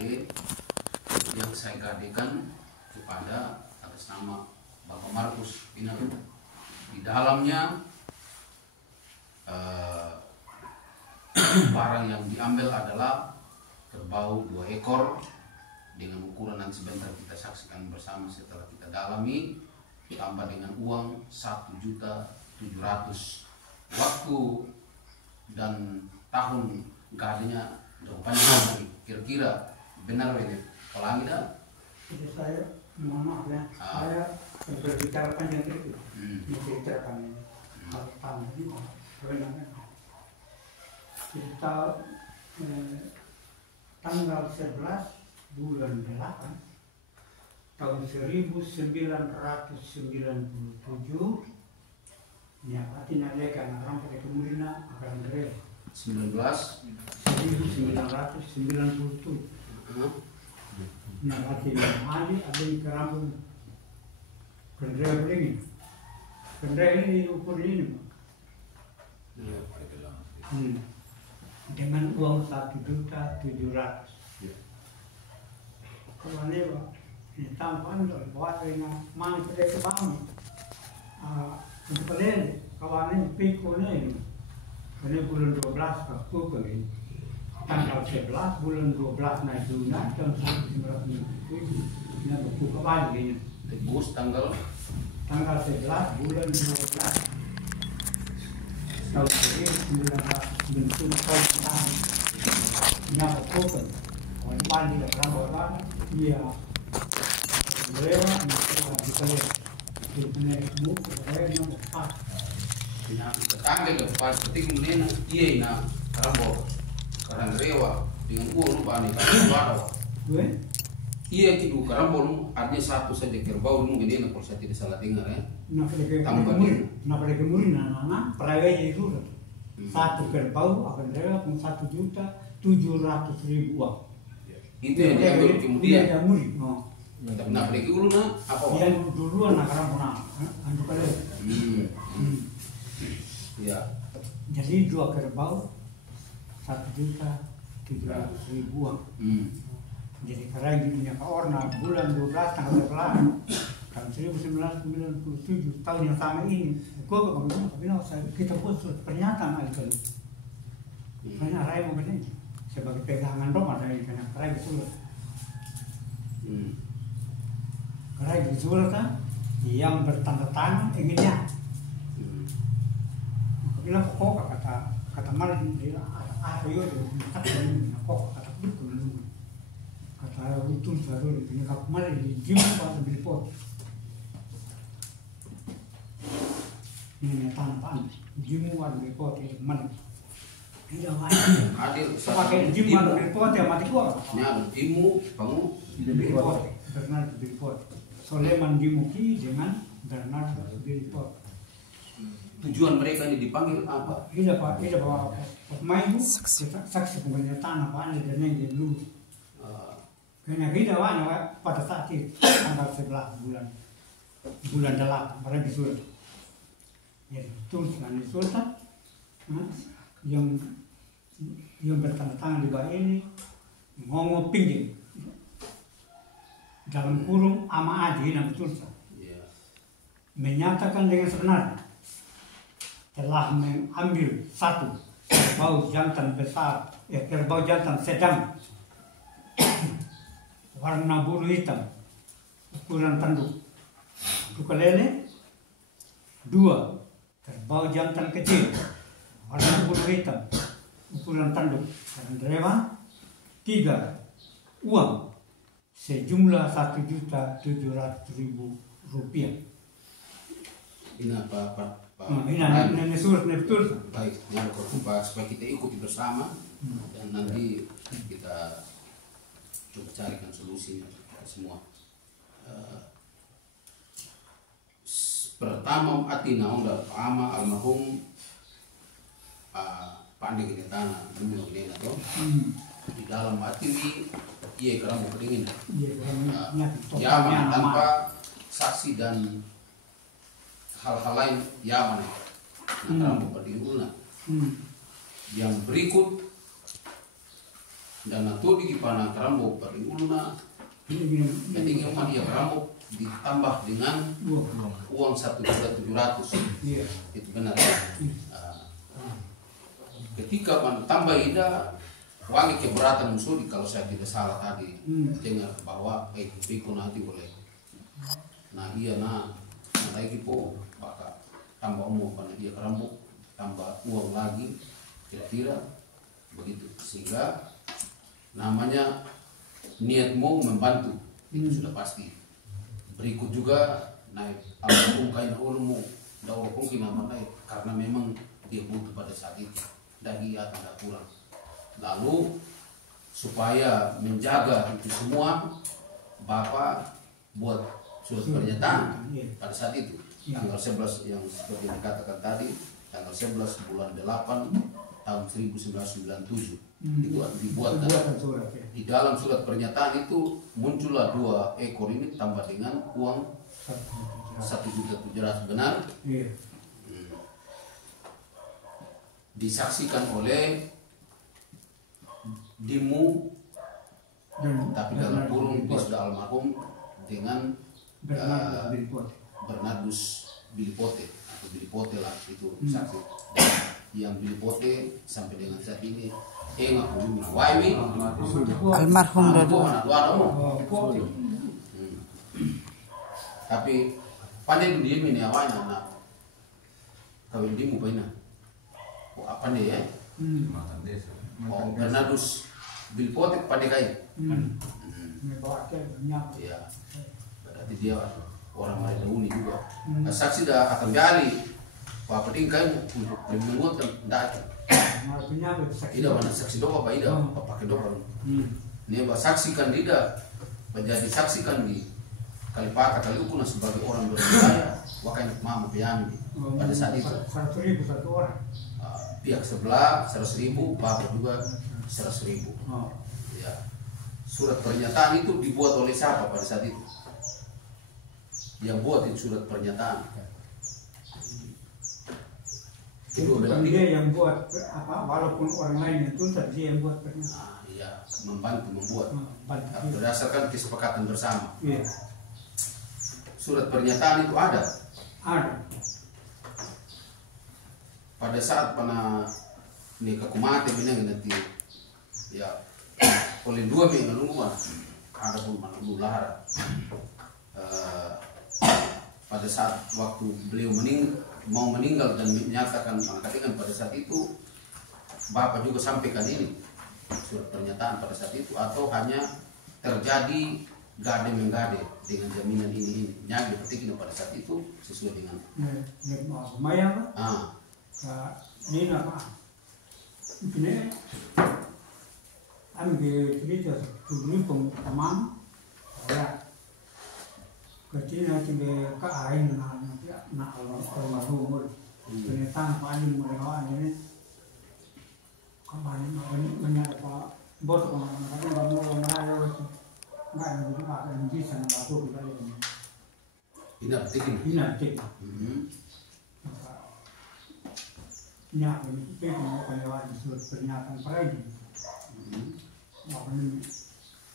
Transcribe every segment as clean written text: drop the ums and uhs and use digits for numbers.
GAD yang saya gadekan kepada atas nama Bapak Markus Pinang. Di dalamnya barang yang diambil adalah kerbau 2 ekor dengan ukuran yang sebentar kita saksikan bersama setelah kita dalami, ditambah dengan uang 1.700.000. Waktu dan tahun gadenya jawabannya kira-kira benar ini kalau tidak? Itu saya mohon maaf ya, saya berbicara panjang itu, menceritakan ini. Tahun ini sebenarnya kita tanggal 11 bulan 8 tahun 1997 nyapati nalekan orang pada kemudian akan grel 1997 nyapati Ali ada di kerambun kendrel ini kendrel ini ukur ini dengan uang 1.700.000. Kalau ini tampan buat dengan mana kita kebang, untuk kalian kawan ini pikul ini bulan 12 waktu ini tanggal 11 bulan 12 naik lunas tahun 1997 ini waktu kawan ini. Tebus tanggal 11 bulan 12 tahun 1997 ini waktu kawan ini orang iya lewat kita tetangga ke pas ketik menena iya na karambol karang rewa dengan uang lupa nih kalau iya kidu karambol ada satu saja kerbau mungkin ini kalau saya tidak salah dengar ya pada kemudian anak perawai itu satu kerbau akan rewa pun 1.700.000 uang itu yang diambil kemudian nah, pergi dulu na apa? Yang dulu anak karambol anu kalian. Ya. Jadi 2 kerbau 1.700.000 uang. Jadi karena punya ke Orna bulan 12 tanggal 11 tahun 1997 tahun yang sama ini. Gua bilang kita buat pernyataan aja kali. Karena Rai mau begini sebagai pegangan dong ada yang kena Rai disuruh. Rai disuruh kan yang bertanda tangan inginnya. Bilang kok kata malah dia apa yo kok kata betul kata itu baru ini kak malah di gym pas beli pot ini tanpa gym war beli pot itu malah tidak hadir pakai gym war beli pot ya mati gua ya imu kamu beli pot Bernard beli pot Soleman Dimuki dengan Bernard beli pot. Tujuan mereka ini dipanggil apa? Iya pak, pemain saksi pernyataan apa anda dan yang dulu. Karena kita pada saat itu tanggal 11 bulan 8 mereka disuruh. Ya tulis dengan sultan yang bertanda tangan di bawah ini ngomong pinggir dalam kurung ama aji nama sultan menyatakan dengan sebenarnya telah mengambil 1 kerbau jantan besar, kerbau jantan sedang warna bulu hitam ukuran tanduk buka lele. 2 kerbau jantan kecil warna bulu hitam ukuran tanduk dan rewa. 3 uang sejumlah 1.700.000 rupiah. Ini apa? Ini surat betul. Baik, yang supaya kita ikuti bersama dan nanti kita coba carikan solusinya semua. Pertama Atina onda ama almarhum Pandai Genetana dulu ini atau di dalam hati ini iya kerana berdingin. Ya tanpa saksi dan hal-hal lain ya mana karena berdingin. Yang berikut dan itu di kipana kerambok paling uluna pentingnya rumah dia kerambok ditambah dengan uang 1.700.000. Itu benar ya. Ketika tambah ida wangi keberatan musuh kalau saya tidak salah tadi dengar bahwa biko nanti boleh nah iya lagi po maka tambah umur karena dia kerambok tambah uang lagi kira-kira begitu sehingga namanya niat mau membantu itu sudah pasti. Berikut juga naik almarhum kain ulmu daur mungkin nama naik karena memang dia butuh pada saat itu dari atau tidak kurang. Lalu supaya menjaga itu semua Bapak buat surat pernyataan pada saat itu tanggal 11 yang seperti dikatakan tadi tanggal 11 bulan 8 tahun 1997 itu dibuat di dalam surat pernyataan itu muncullah 2 ekor ini tambah dengan uang 1.700.000 benar disaksikan oleh Dimu tapi dalam kurung dia sudah almarhum dengan Bernardus Bilipote atau Bilipote lah itu saksi yang Bilipote sampai dengan saat ini almarhum tapi pandai diem ini awalnya anak kawin Dimu pernah apa nih ya Bernardus Bilipote pandai kain ya berarti dia orang Malayuni juga saksi dah akan gali apa penting kain untuk menguatkan daki tidak mana saksi doa apa tidak pakai doa ini apa saksikan tidak menjadi saksikan di Kalipata Kaliukuna sebagai orang berwilayah wakai mama piami pada saat itu 100.000 satu orang pihak sebelah 100.000 Bapak juga 100.000 ya surat pernyataan itu dibuat oleh siapa pada saat itu yang buat itu surat pernyataan bukan dia yang buat apa walaupun orang lain yang tulis dia yang buat pernyataan iya membantu membuat berdasarkan kesepakatan bersama surat pernyataan itu ada pada saat pernah nikah kumate binang nanti ya oleh 2 minggu luar ada pun mana lahara pada saat waktu beliau mau meninggal dan menyatakan pengangkatan pada saat itu Bapak juga sampaikan ini surat pernyataan pada saat itu atau hanya terjadi gade menggade dengan jaminan ini nyagi penting pada saat itu sesuai dengan lumayan ini apa ini ambil cerita dulu teman ya kecilnya cile kain na almarhum ternyata paling mereka ini kemarin banyak apa bos orang baru orang itu nggak ada juga ada di sana waktu kita ini ini nya ini mau kayak surat pernyataan perang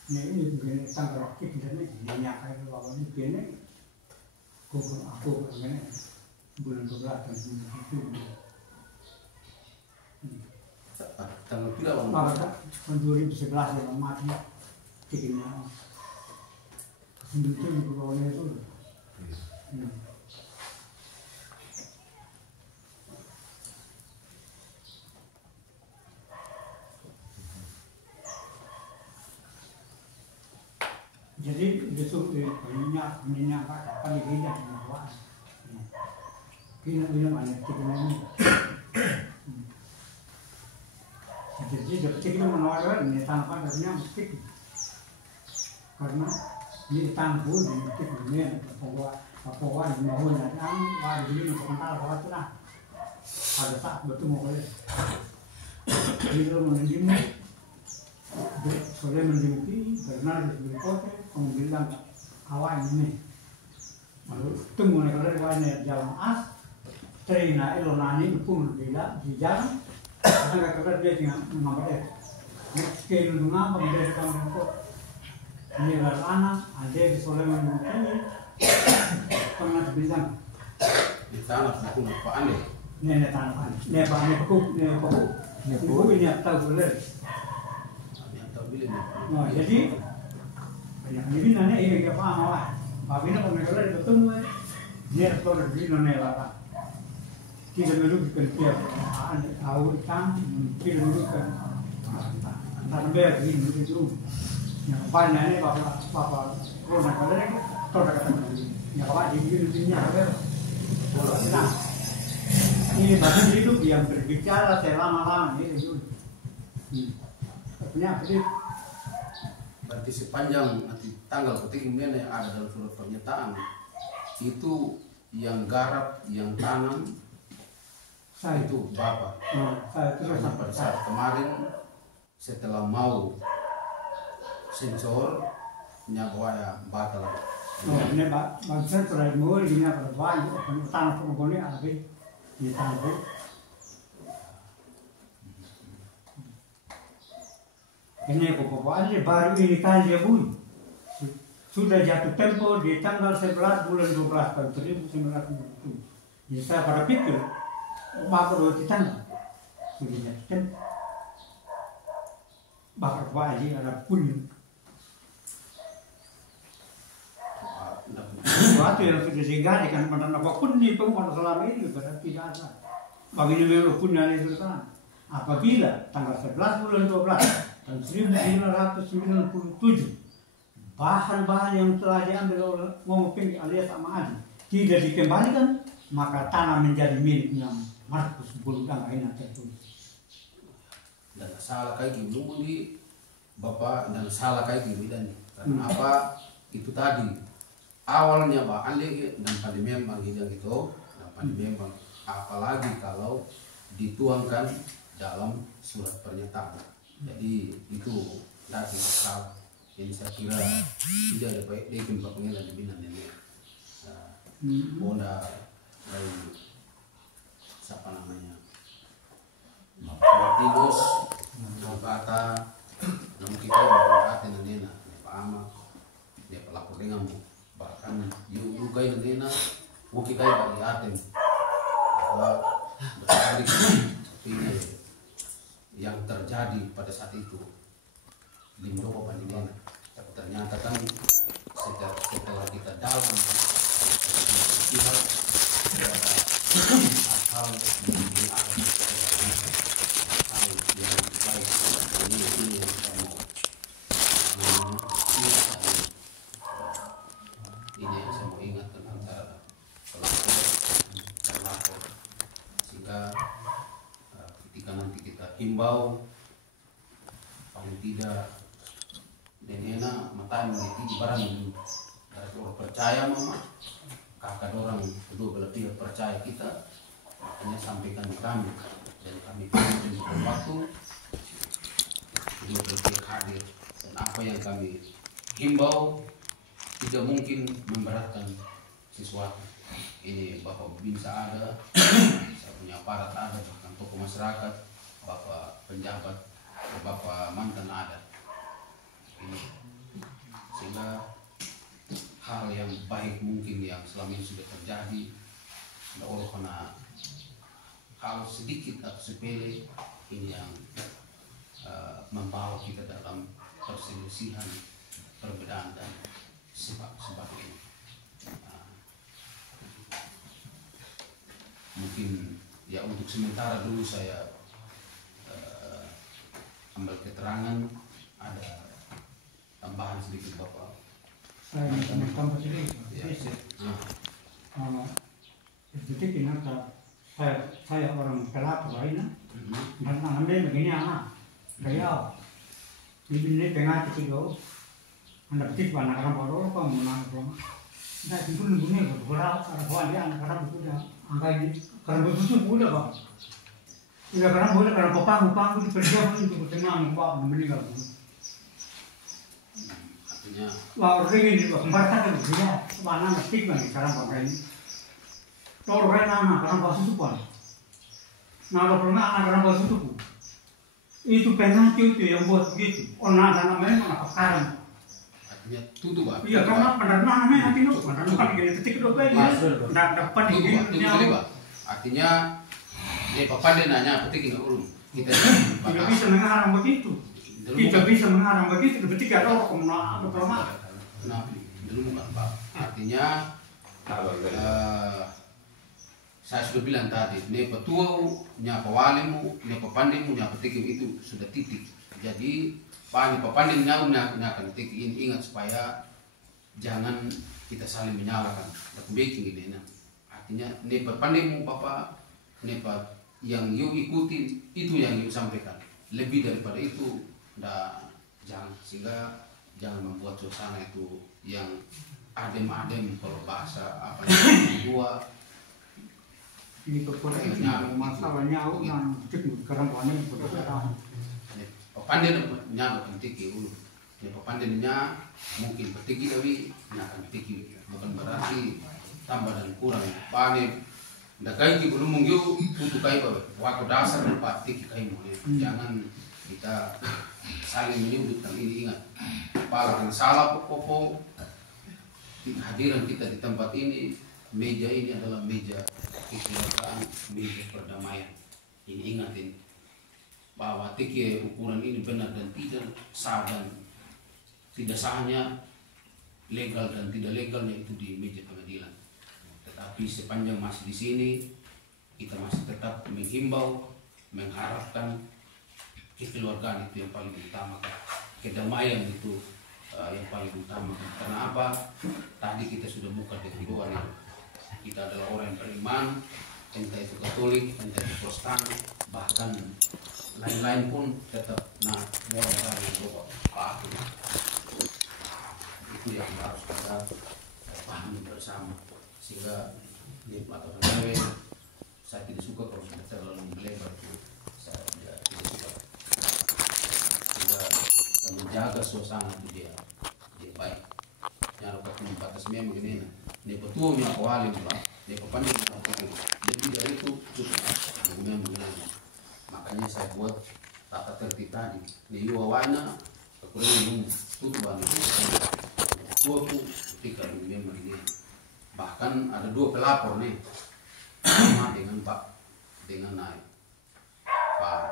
ini begini tanggal kita ini nya kayak lawan ini begini aku begini bulan 12 tanggal berapa? Tahun 2011 yang mati titiknya sebetulnya di bawah itu jadi besok minyak apa lagi dah minyak kena banyak tiketnya jadi detik itu menawarkan ini tanpa adanya detik karena ini tanggul di detik ini bahwa di mohon datang wah ini komentar bahwa itu lah pada saat betul mau boleh itu menunjukkan soleh menjadi karena di kota kemudian awal ini lalu tunggu negara lainnya jalan as terina elonani pun tidak di jalan karena dia dengan nomor Meski lu ngapa menjadi kamu kok? Ini anak, ada di sore mengumumkan, pernah bilang. Di tanah aku apa aneh? Ini tanah, ini apa ini pokok ini tahu boleh. Yang tahu bilang. Nah, jadi banyak ini nanya ini apa awak? Babina pemegala di betul ni. Dia tu ada di nanya lah. Kita dulu kerja, awal tang, kita dulu kan. Sampai ini dulu. Yang banyak ni bapa orang kalau ni tu ada kata ni. Yang bapa di sini apa? Orang ini bahasa hidup yang berbicara selama-lama ini dulu. Artinya apa? Berarti sepanjang nanti tanggal ketik yang ada dalam surat pernyataan itu yang garap, yang tanam Saya itu Bapak. saya terus Hanya pada saat kemarin setelah mau sensor nyabawaya batal. ini bangsa terlalu murah gini apa banyak tanah pokoknya ada di tanah. Ini pokok aja baru ini kali ya bun. Sudah jatuh tempo di tanggal 11 bulan 12 tahun 1997. Jadi saya pada pikir, bakal dua tanggal. Sudah jatuh tempo. Bakal aja ada pun. Sesuatu yang sudah digantikan pada apapun di penguasa selama ini berarti tidak ada. Bagi memang pun yang itu apabila tanggal 11 bulan 12 tahun 1997 bahan-bahan yang telah diambil oleh Ngomopeng alias Ama Adi tidak dikembalikan, maka tanah menjadi miliknya Markus Bulutang Aina tertulis. Dan salah kayak gini di Bapak dan salah kayak gini dan apa itu tadi awalnya Pak Andi dan pada memang hidang itu dan pada memang apalagi kalau dituangkan dalam surat pernyataan. Jadi itu tidak salah. Ini saya kira tidak ada baik dia kembali pengadilan di Binan ini. Bona dari siapa namanya Martinus, kata namun kita berkata nena, Pak Ama, dia pelapor dengan bahkan juga nena, mungkin kita bagi aten bahwa berkali ini yang terjadi pada saat itu Lindo Pandinena. Ternyata kan setelah kita dalam kita ada hal yang baik ini yang kita mau ini yang saya mau ingatkan antara pelapor sehingga ketika nanti kita himbau paling tidak denena mata meniti barang ini orang percaya mama kakak orang kedua belah pihak percaya kita makanya sampaikan di kami dan kami punya waktu kedua belah pihak hadir dan apa yang kami himbau tidak mungkin memberatkan sesuatu. Ini Bapak Binsa ada, saya punya aparat ada, bahkan tokoh masyarakat, Bapak penjabat, Bapak mantan ada. Ini sehingga hal yang baik mungkin yang selama ini sudah terjadi, tidak oleh karena hal sedikit atau sepele ini yang membawa kita dalam perselisihan, perbedaan dan sebagainya. Mungkin ya untuk sementara dulu saya ambil keterangan, ada tambahan sedikit Bapak. Saya tambah sedikit. Ya. Jadi kenapa saya orang pelapor lainnya dan ambil begini anak kayak ini tengah kecil anda petik anak orang baru apa menang rumah dah itu nunggunya berapa orang dia anak orang itu dah angka ini karena begitu boleh Pak tidak karena boleh karena papa itu kerja itu bertengah papa meninggal Artinya wah orang ini kembarkan kan dia mana petik lagi sekarang pakai ini orang anak orang basu tu pun, nak orang anak orang basu tu pun, Itu pengacu itu yang buat begitu. Orang namanya mana pekaran. Artinya tutup Pak. Iya karena pendanaan namanya nanti nu pendanaan kan gini ketik dua kali ya. Tidak dapat Tutup Pak. ini. Tutup Pak. Artinya Papa dia nanya petik nggak ulun. Kita tidak bisa mengarang begitu. Tidak bisa mengarang begitu. Ketika ada orang komunal atau kelemahan. Nah, dulu bukan Pak. Artinya saya sudah bilang tadi, ne petuau, nya pawalimu, ne papandimu, nya petikim itu sudah titik. Jadi, pani papandim nya akan titik ini ingat supaya jangan kita saling menyalahkan. Tak baking ini. Artinya, ne papandimu Papa, ne yang you ikuti itu yang you sampaikan. Lebih daripada itu, jangan sehingga jangan membuat suasana itu yang adem-adem kalau bahasa apa yang kedua. Ini kekurangan masalahnya orang sekarang banyak berkekurangan. Papandai nya akan tiki ulu. Papandainya mungkin petiki tapi nya akan tiki bukan berarti tambah dan kurang. Pane ndak kai belum mungkin tutu kai waktu dasar Pak tiki kai mau. Jangan kita saling menyudutkan ini ingat. Paling salah pokok hadiran kita di tempat ini. Meja ini adalah meja kekeluargaan, meja perdamaian. Ini ingatin bahwa tiki ukuran ini benar dan tidak sah dan tidak sahnya legal dan tidak legalnya itu di meja pengadilan. Tetapi sepanjang masih di sini kita masih tetap menghimbau, mengharapkan kekeluargaan itu yang paling utama, kedamaian itu yang paling utama. Karena apa? Tadi kita sudah buka dari doa nih. Kita adalah orang yang beriman, entah itu Katolik, entah itu Protestan, bahkan lain-lain pun tetap orang yang berdoa. Itu yang harus kita pahami bersama. Sehingga di mata pegawai, saya tidak suka kalau sudah terlalu melebar itu. Saya tidak suka. Sehingga menjaga suasana itu dia baik. Jangan lupa batas memang begini. Ini petuanya awalin lah, ini papannya jadi dari itu cukup memang begini. Makanya saya buat tata tertib tadi. Ini awalnya kekurangan tutup banget. Tua pun ketika memang begini. Bahkan ada dua pelapor nih, sama dengan dengan Pak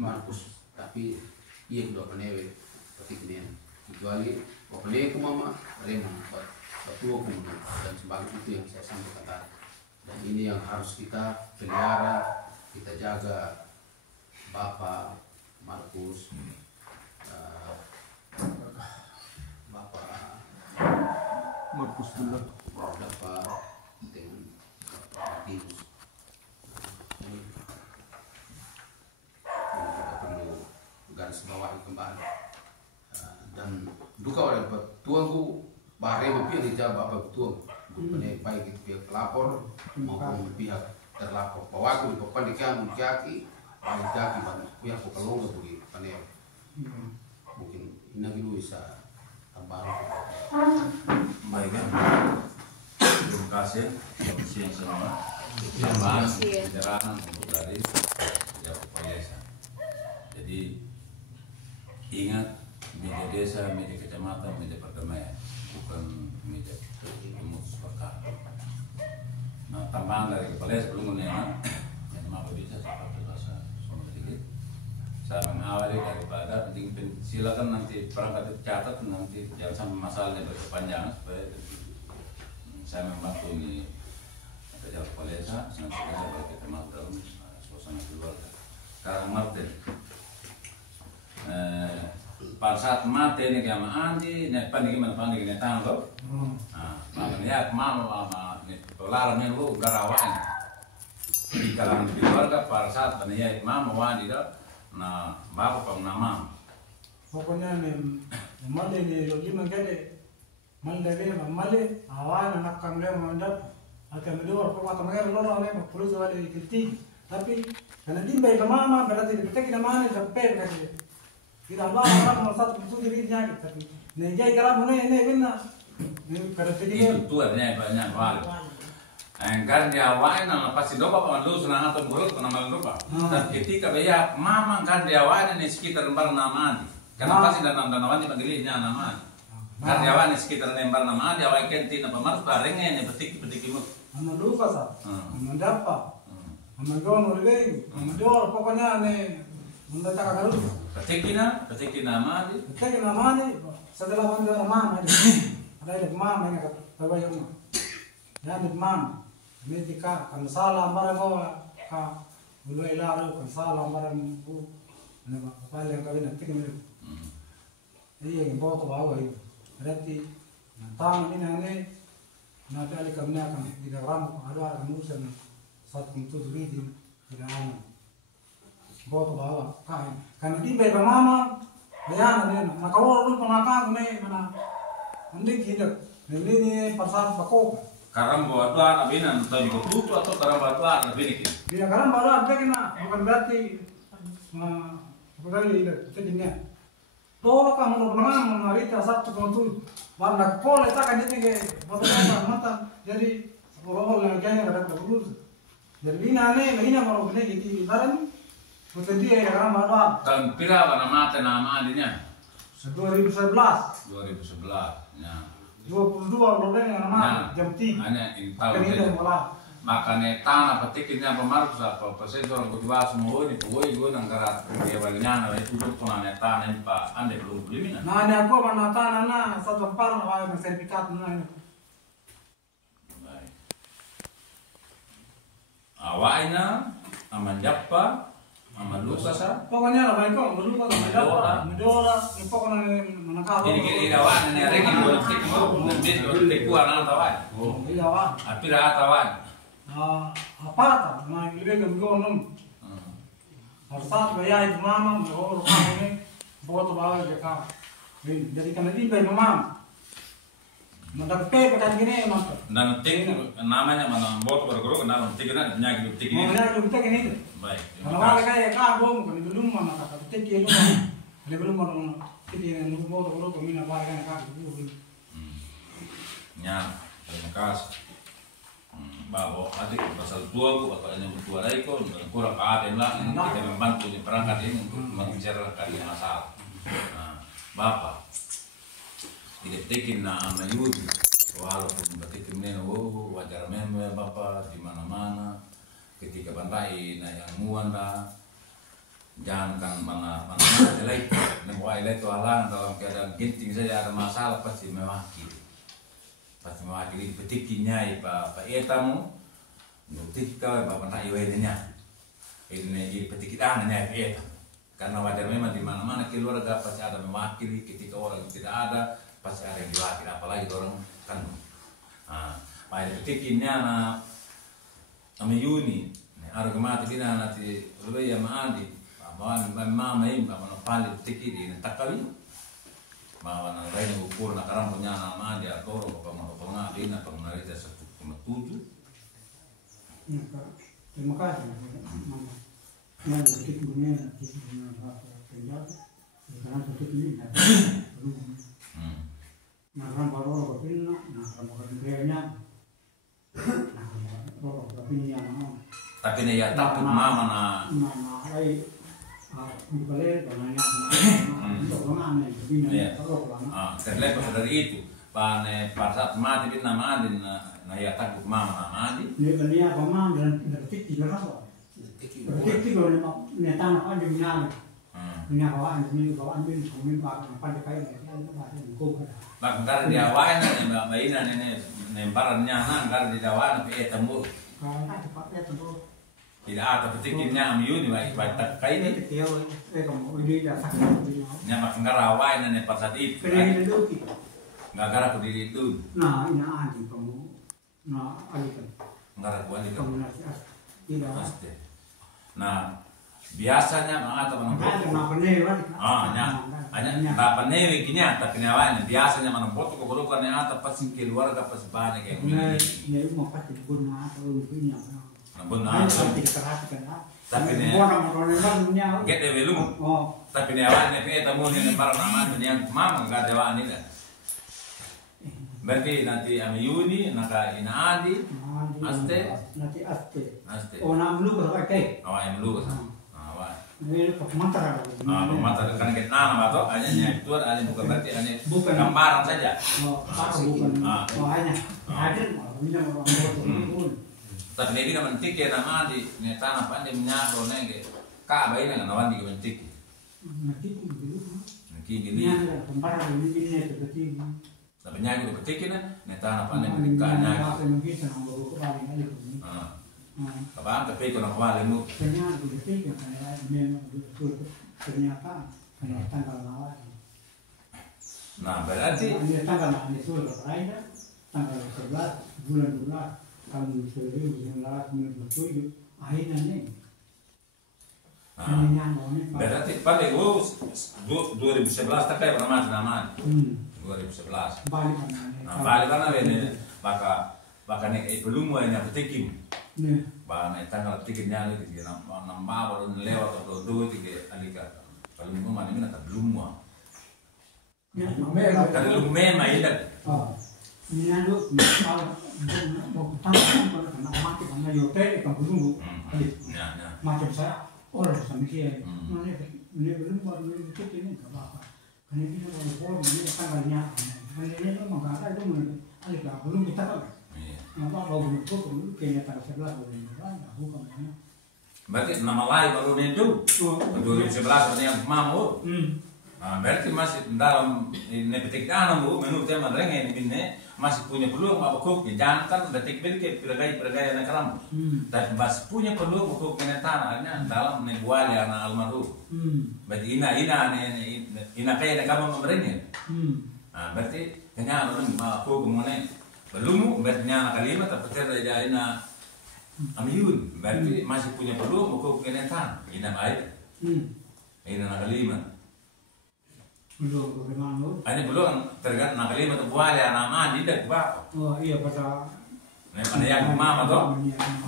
Markus. Tapi ia sudah penewe ketik ini. Kecuali penewe ku mama, remang Ketua Kemudian dan sebagainya itu yang saya sampaikan tadi. Dan ini yang harus kita pelihara, kita jaga. Bapak Markus, Bapak Markus benar, Bapak dengan Martinus. Kita perlu garis bawahi kembali. Dan duka oleh tuaku. Bahari pihak dijawab apa betul, bukannya baik itu pihak pelapor maupun pihak terlapor. Bahwa aku di panikan mungkin paling jaki banget pihak pekalonga bagi panel. Mungkin ini dulu bisa tambah. Baik kan? Terima kasih komisi yang sama. Tambahan pencerahan untuk dari Jawa Desa. Jadi ingat media desa, media kecamatan, media perdamaian. Bukan meja memutus perkara. Nah, tambahan dari kepala sebelum menengah, yang apa bisa saya bahasa sedikit. Saya mengawali daripada silakan nanti perangkat catat nanti jangan sampai masalahnya berkepanjangan supaya saya membantu ini ada jalan kepala nanti supaya kita masuk dalam suasana keluarga. Sekarang Martin. Pada saat mati nih sama Andi, nih gimana nih tanggal. Nah, makanya mama nih larang nih lu garawan. Di kalangan keluarga pada saat nih mama wadi dah, nah bapak pengnama. Pokoknya nih, malah nih lagi mengkede, malah awal anak kami mendapat, akan berdua kalau kami lalu nih perlu soal kritik, tapi karena dia baik mama berarti kita kena mana sampai kasih. Tidak orang satu itu dirinya tapi nejai kalau mana ini benar. Kalau itu artinya banyak hal. Angkat dia wain nama pasti dopa paman lu senang atau buruk nama dopa. Dan ketika dia mama kan dia wain di sekitar lembar nama di. Karena pasti dan nama di panggilnya nama. Kan dia wain di sekitar lembar nama dia wain kenti nama marus barengnya petik imut. Nama lupa sah, nama dapa, nama gon urgei, nama jor pokoknya ane mendadak agarus. Petik nama di. Petik nama di setelah bandar nama di. Ada mama yang kata bayang. Dan mama ini jika kan salah barang bawa ka bulu ilaru kan salah barang bu ini apa yang kawin nanti kan ini yang bawa ke bawah itu berarti tang ini nanti ali kami akan tidak ramah ada urusan saat untuk reading tidak ada bawa ke bawah kain karena di bawah mama bayar nih nak kawal lu penakang nih mana nanti kita ini pasal pakok Karang bawa tuan abinan atau juga tutu atau karang bawa tuan abinik ini. Dia karang bawa ada kena bukan berarti bukan ini jadinya. Tolong kamu menang mengarita satu kontul. Warna kol itu kan jadi betul mata jadi orang yang kaya ada berurus. Jadi ini mau beli jadi barang betul dia karang bawa. Tahun pira nama nama adinya? 2011. 2011. Ya. 22 orang yang nama jam 3. Hanya tahun itu. Makanya tanah petikinnya pemarus apa persen orang kedua semua ini gue nanggarat dia bagian ada itu tuh tanah tanah ini pak ande belum beli mana? Nah ini aku mana tanah satu par awal sertifikat mana ini. Baik. Awalnya aman Japa, aman Lukasa. Pokoknya lah baik kok, Lukasa, Mendola, pokoknya menangkap. Ini dawan ini regi dua tik mau nanti dua tik kuat nang tawan. Oh iya wan. Apira tawan. Apa tak? Nah lebih ke gunung. Harusat bayar itu mama, mau rumah ini buat bawa mereka. Jadi karena ini bayar mama. Mendapat pekan gini emang. Dan tik namanya mana bot berguru kenal tik na nyagi tik ini. Mana lu tik ini? Baik. Kalau malah kayak kagum, kalau belum mana kata tik ini belum mana tik ini lu bot berguru kami nak bayar kan kagum. Ya, terima kasih. Bahwa adik pasal tua ku atau hanya bertua lagi kok kurang keadaan lah kita membantu di perangkat ini untuk membicarakan masalah. Bapak diketikin nama Yudi walaupun betikin meno wajar memang bapak di mana-mana ketika bantai na yang muan lah jangan kan mana jelek nembuai itu halang dalam keadaan genting saja ada masalah pasti mewakili petikinnya Pak Etamu nutik kau Bapak tak iwednya ini petikin anaknya Eta karena wajar memang di mana-mana keluarga pasti ada mewakili ketika orang tidak ada pasti ada yang diwakili apalagi orang kan pada petikinnya nama Yuni harga mati dina nanti lebih yang mandi mama ini Bapak paling petikin ini tak kali bahwa lain ukur nakaran punya nama dia toro pengaruh ini pengaruh dia 1,7. Terima kasih. Yang kita punya kerja sekarang kita ini nakaran baru kita nakaran baru kerjanya nakaran baru ini yang tapi nih ya takut mama balik banyak untuk mana terlepas dari itu pada saat mati di nama adin na ya takut mama nama adin ini dia mama dan detik tiga ratus detik kalau nih tanah ada minyak minyak bawaan ini bawaan ini kemudian apa kayak bahkan di awan mbak Ina ini nemparannya nangkar di awan tapi temu tidak ada petikinnya Yuni baik tak kain ini nyamak ngarawain ane pas saat itu nggak gara aku diri itu nah ini anjing kamu nah alihkan nggak aku ini kamu tidak pasti nah biasanya mengata hanya berapa newi kini tapi nyawanya biasanya mana foto keburukan yang atas pasti keluarga pasti banyak yang ini mau pasti guna atau punya benar. Tapi nih, get belum. Tapi nih awalnya kita tamu nih para nama dunia mama nggak ada awal ini dah. Berarti nanti Yuni, naka Inaadi, Aste, nanti Aste. Aste. Oh, nama lu berapa kek? Oh, yang dulu kan. Awak. Ini pemantara. Pemantara kan kita nama atau hanya itu hanya bukan berarti hanya Bukan. gambaran saja. Oh, bukan. Oh, hanya hadir punya orang pun. Tapi ini kan mentik ya nama di tanah apa dia menyatu nenge. Kak bayi nggak nawan di mentik. Nanti dulu. Nanti gini. Ini ada pemantara ini seperti Tapi nyanyi udah petikin kan, neta apa nih menikahnya. Kapan tapi kalau kemarin mu. Ternyata tanggal awal. Nah berarti. Tanggal tanggal 11 bulan 12 tahun 1997 akhirnya nih. Berarti pada gua 2011 tak kayak pernah nama. 2011. Balik karena ini baka nek belum mau yang petikin. Baka nek tanggal petikinnya lagi di nama baru lewat atau dua tiga alika. Kalau mau mana ini tak belum mau. Kalau memang ini. Ini lalu mau tanggal karena mati karena yote kan belum. Macam saya orang sama dia. Ini belum baru petikin ini apa. Ini kita mau ini tanggalnya. Ini mengangkat itu alika belum kita kan. Apa belum itu kayaknya tanggal 11 bukan. Berarti nama lain baru itu 2011 berarti yang mau. Berarti masih dalam ini petik tanam bu menurut tema rengeng ini masih punya peluang apa kok jangan detik beli pergai anak kalam. Dan masih punya peluang untuk tanahnya dalam neguali anak almarhum. Berarti ina kayak kamu merengeng. Berarti hanya orang aku kemudian belum berarti kalimat tapi tidak ina amiyun berarti masih punya peluang untuk tanah. Ina baik. Ina kalimat. Belum bagaimana? Hanya belum tergantung nak kalimat buat ya nama tidak apa. Oh iya pada. Mana yang mama toh?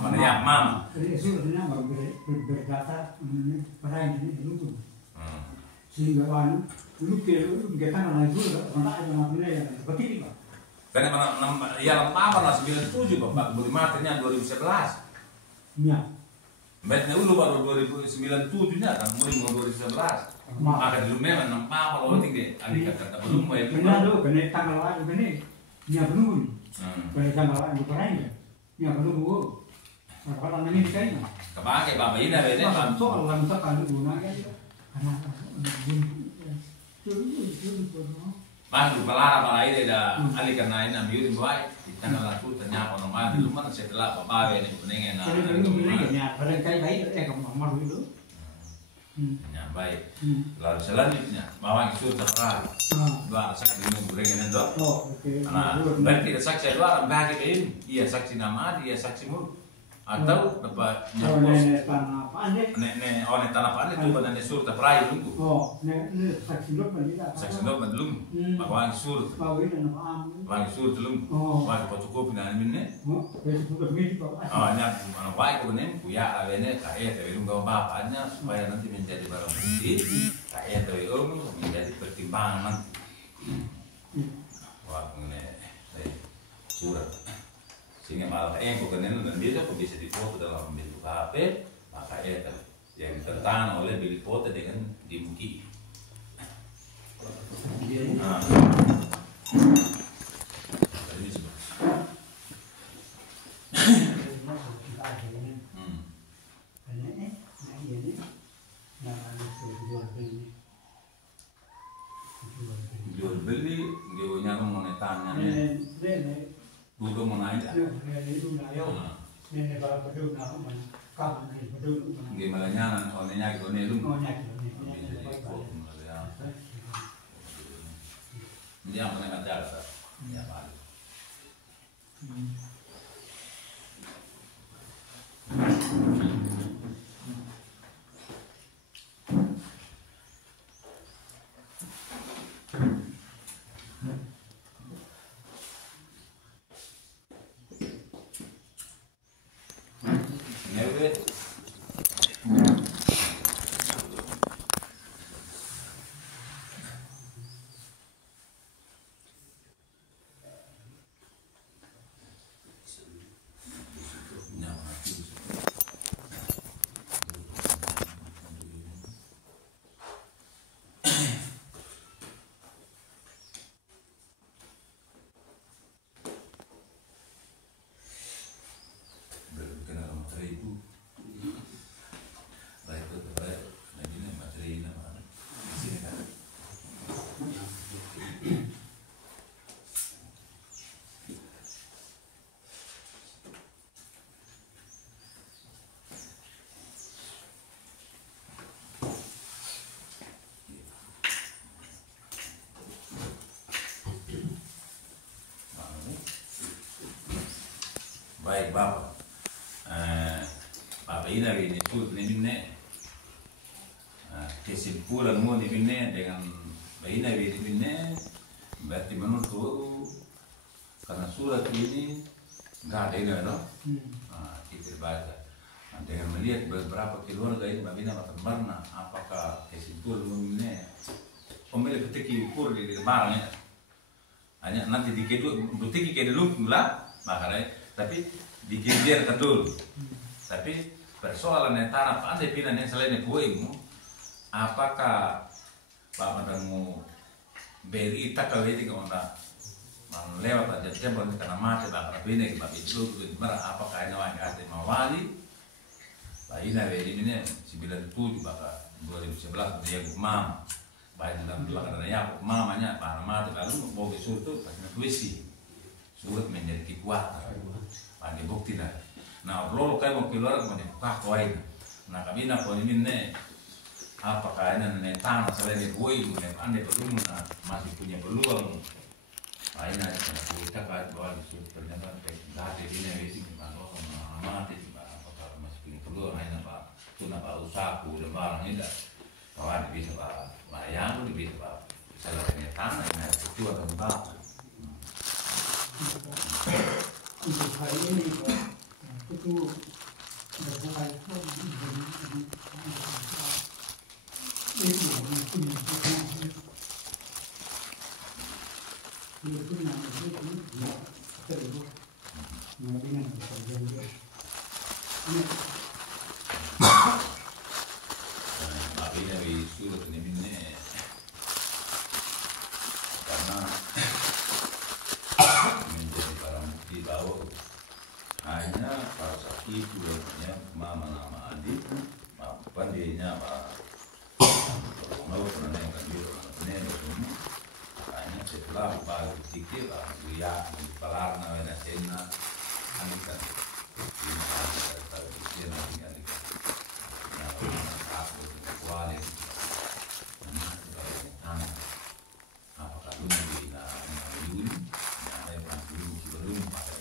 Mana yang mama? Jadi sebenarnya baru berdata ini pada ini dulu. Sehingga kan dulu kita kan itu mana ada namanya yang seperti ini pak. Karena mana yang mama lah 97 pak beli materinya 2011. Iya. Betnya dulu baru 2097 nya kan mulai 2011. Maka dulu memang nampak kalau tinggi, adik kata belum mau itu. Benar tuh, benar tanggal awal benar, dia belum. Benar tanggal awal bukan aja, dia belum bu. Kalau namanya dikain. Kepakai bapak ini ada ini. Soal lantak kalau guna kan, karena Bantu pelara para ini ada adik karena ini ambil baik. Tanggal aku ternyata normal dulu mana setelah bapak ini peningan. Jadi belum ya, barangkali baik kamu malu itu. Ya baik. Lalu selanjutnya bawang itu terang. Dua saksi minum gorengan itu. Oh oke. Nah, berarti saksi dua orang bagi ini. Iya saksi nama, dia saksi mulu. Atau dapat nyapos. Tanah apa ane? Nek tanah apa ane tuh badan sur terperai dulu. Oh, nek saksi dua kan tidak. Saksi dua belum. Bawang sur. Bawang dan apa am? Bawang sur belum. Bawang kau cukup dengan ini. Oh, cukup ini pak. Oh, nyat mana baik kau ini puya awalnya kaya tapi belum kau bapaknya supaya nanti menjadi barang bukti. Kaya tapi menjadi pertimbangan. Wah, ini surat. Sehingga malah bukan ini dan dia bisa difoto dalam bentuk HP, maka yang tertanam oleh bilik foto dengan dimuki. Jual beli, dia nyamuk monetanya. Butuh mau naik tak? Ini kalau berdua nak mana? Kamu ni berdua mana? Gimana nyanyi? Orangnya gitu ni lu. Oh nyak. Dia yang pernah kerja tak? Ya balik. baik Bapak. Bapak ini itu ini kesimpulan mau ini dengan Baina ini berarti menurut karena surat ini nggak ada ini loh. Kita baca dengan melihat beberapa keluarga ini Baina Baina apakah kesimpulan ini pemilik petiki ukur di barangnya hanya nanti dikit butiki ke dulu lah makanya tapi dikit dulu tapi persoalan yang tanah apa ada pindah yang selain kuemu apakah Pak Madamu beri tak kali itu kalau lewat aja cebol karena mati Pak Rabine Pak itu merah apakah ini wajib ada mawali Pak ini 97 Pak 2011 dia Mama baik dalam belakang ya mamanya Pak Mati lalu mau besok itu pas tuisi surat menjadi kekuatan pada bukti lah nah lo kayak mau keluar mau dibuka koin nah kami nak koin ini apakah ini tanah selain gue anda belum masih punya peluang lainnya kita kan bahwa ternyata nggak ada ini sih gimana mati apakah masih punya peluang lainnya Pak itu apa usahaku dan barang ini kawan bisa Pak layang bisa Pak salahnya tanah ini itu akan Bapak untuk hari ini itu berbuka Akhirnya disuruh ini karena menjadi barang bukti bahwa hanya pada saat itu ya mama nama adik pandainya Pak mau pernah yang dulu nenek semua hanya setelah baru pikir ya pelar namanya sena anita ini ada tahu dia nanti adik aku kuali apakah lu di Yuni yang belum pada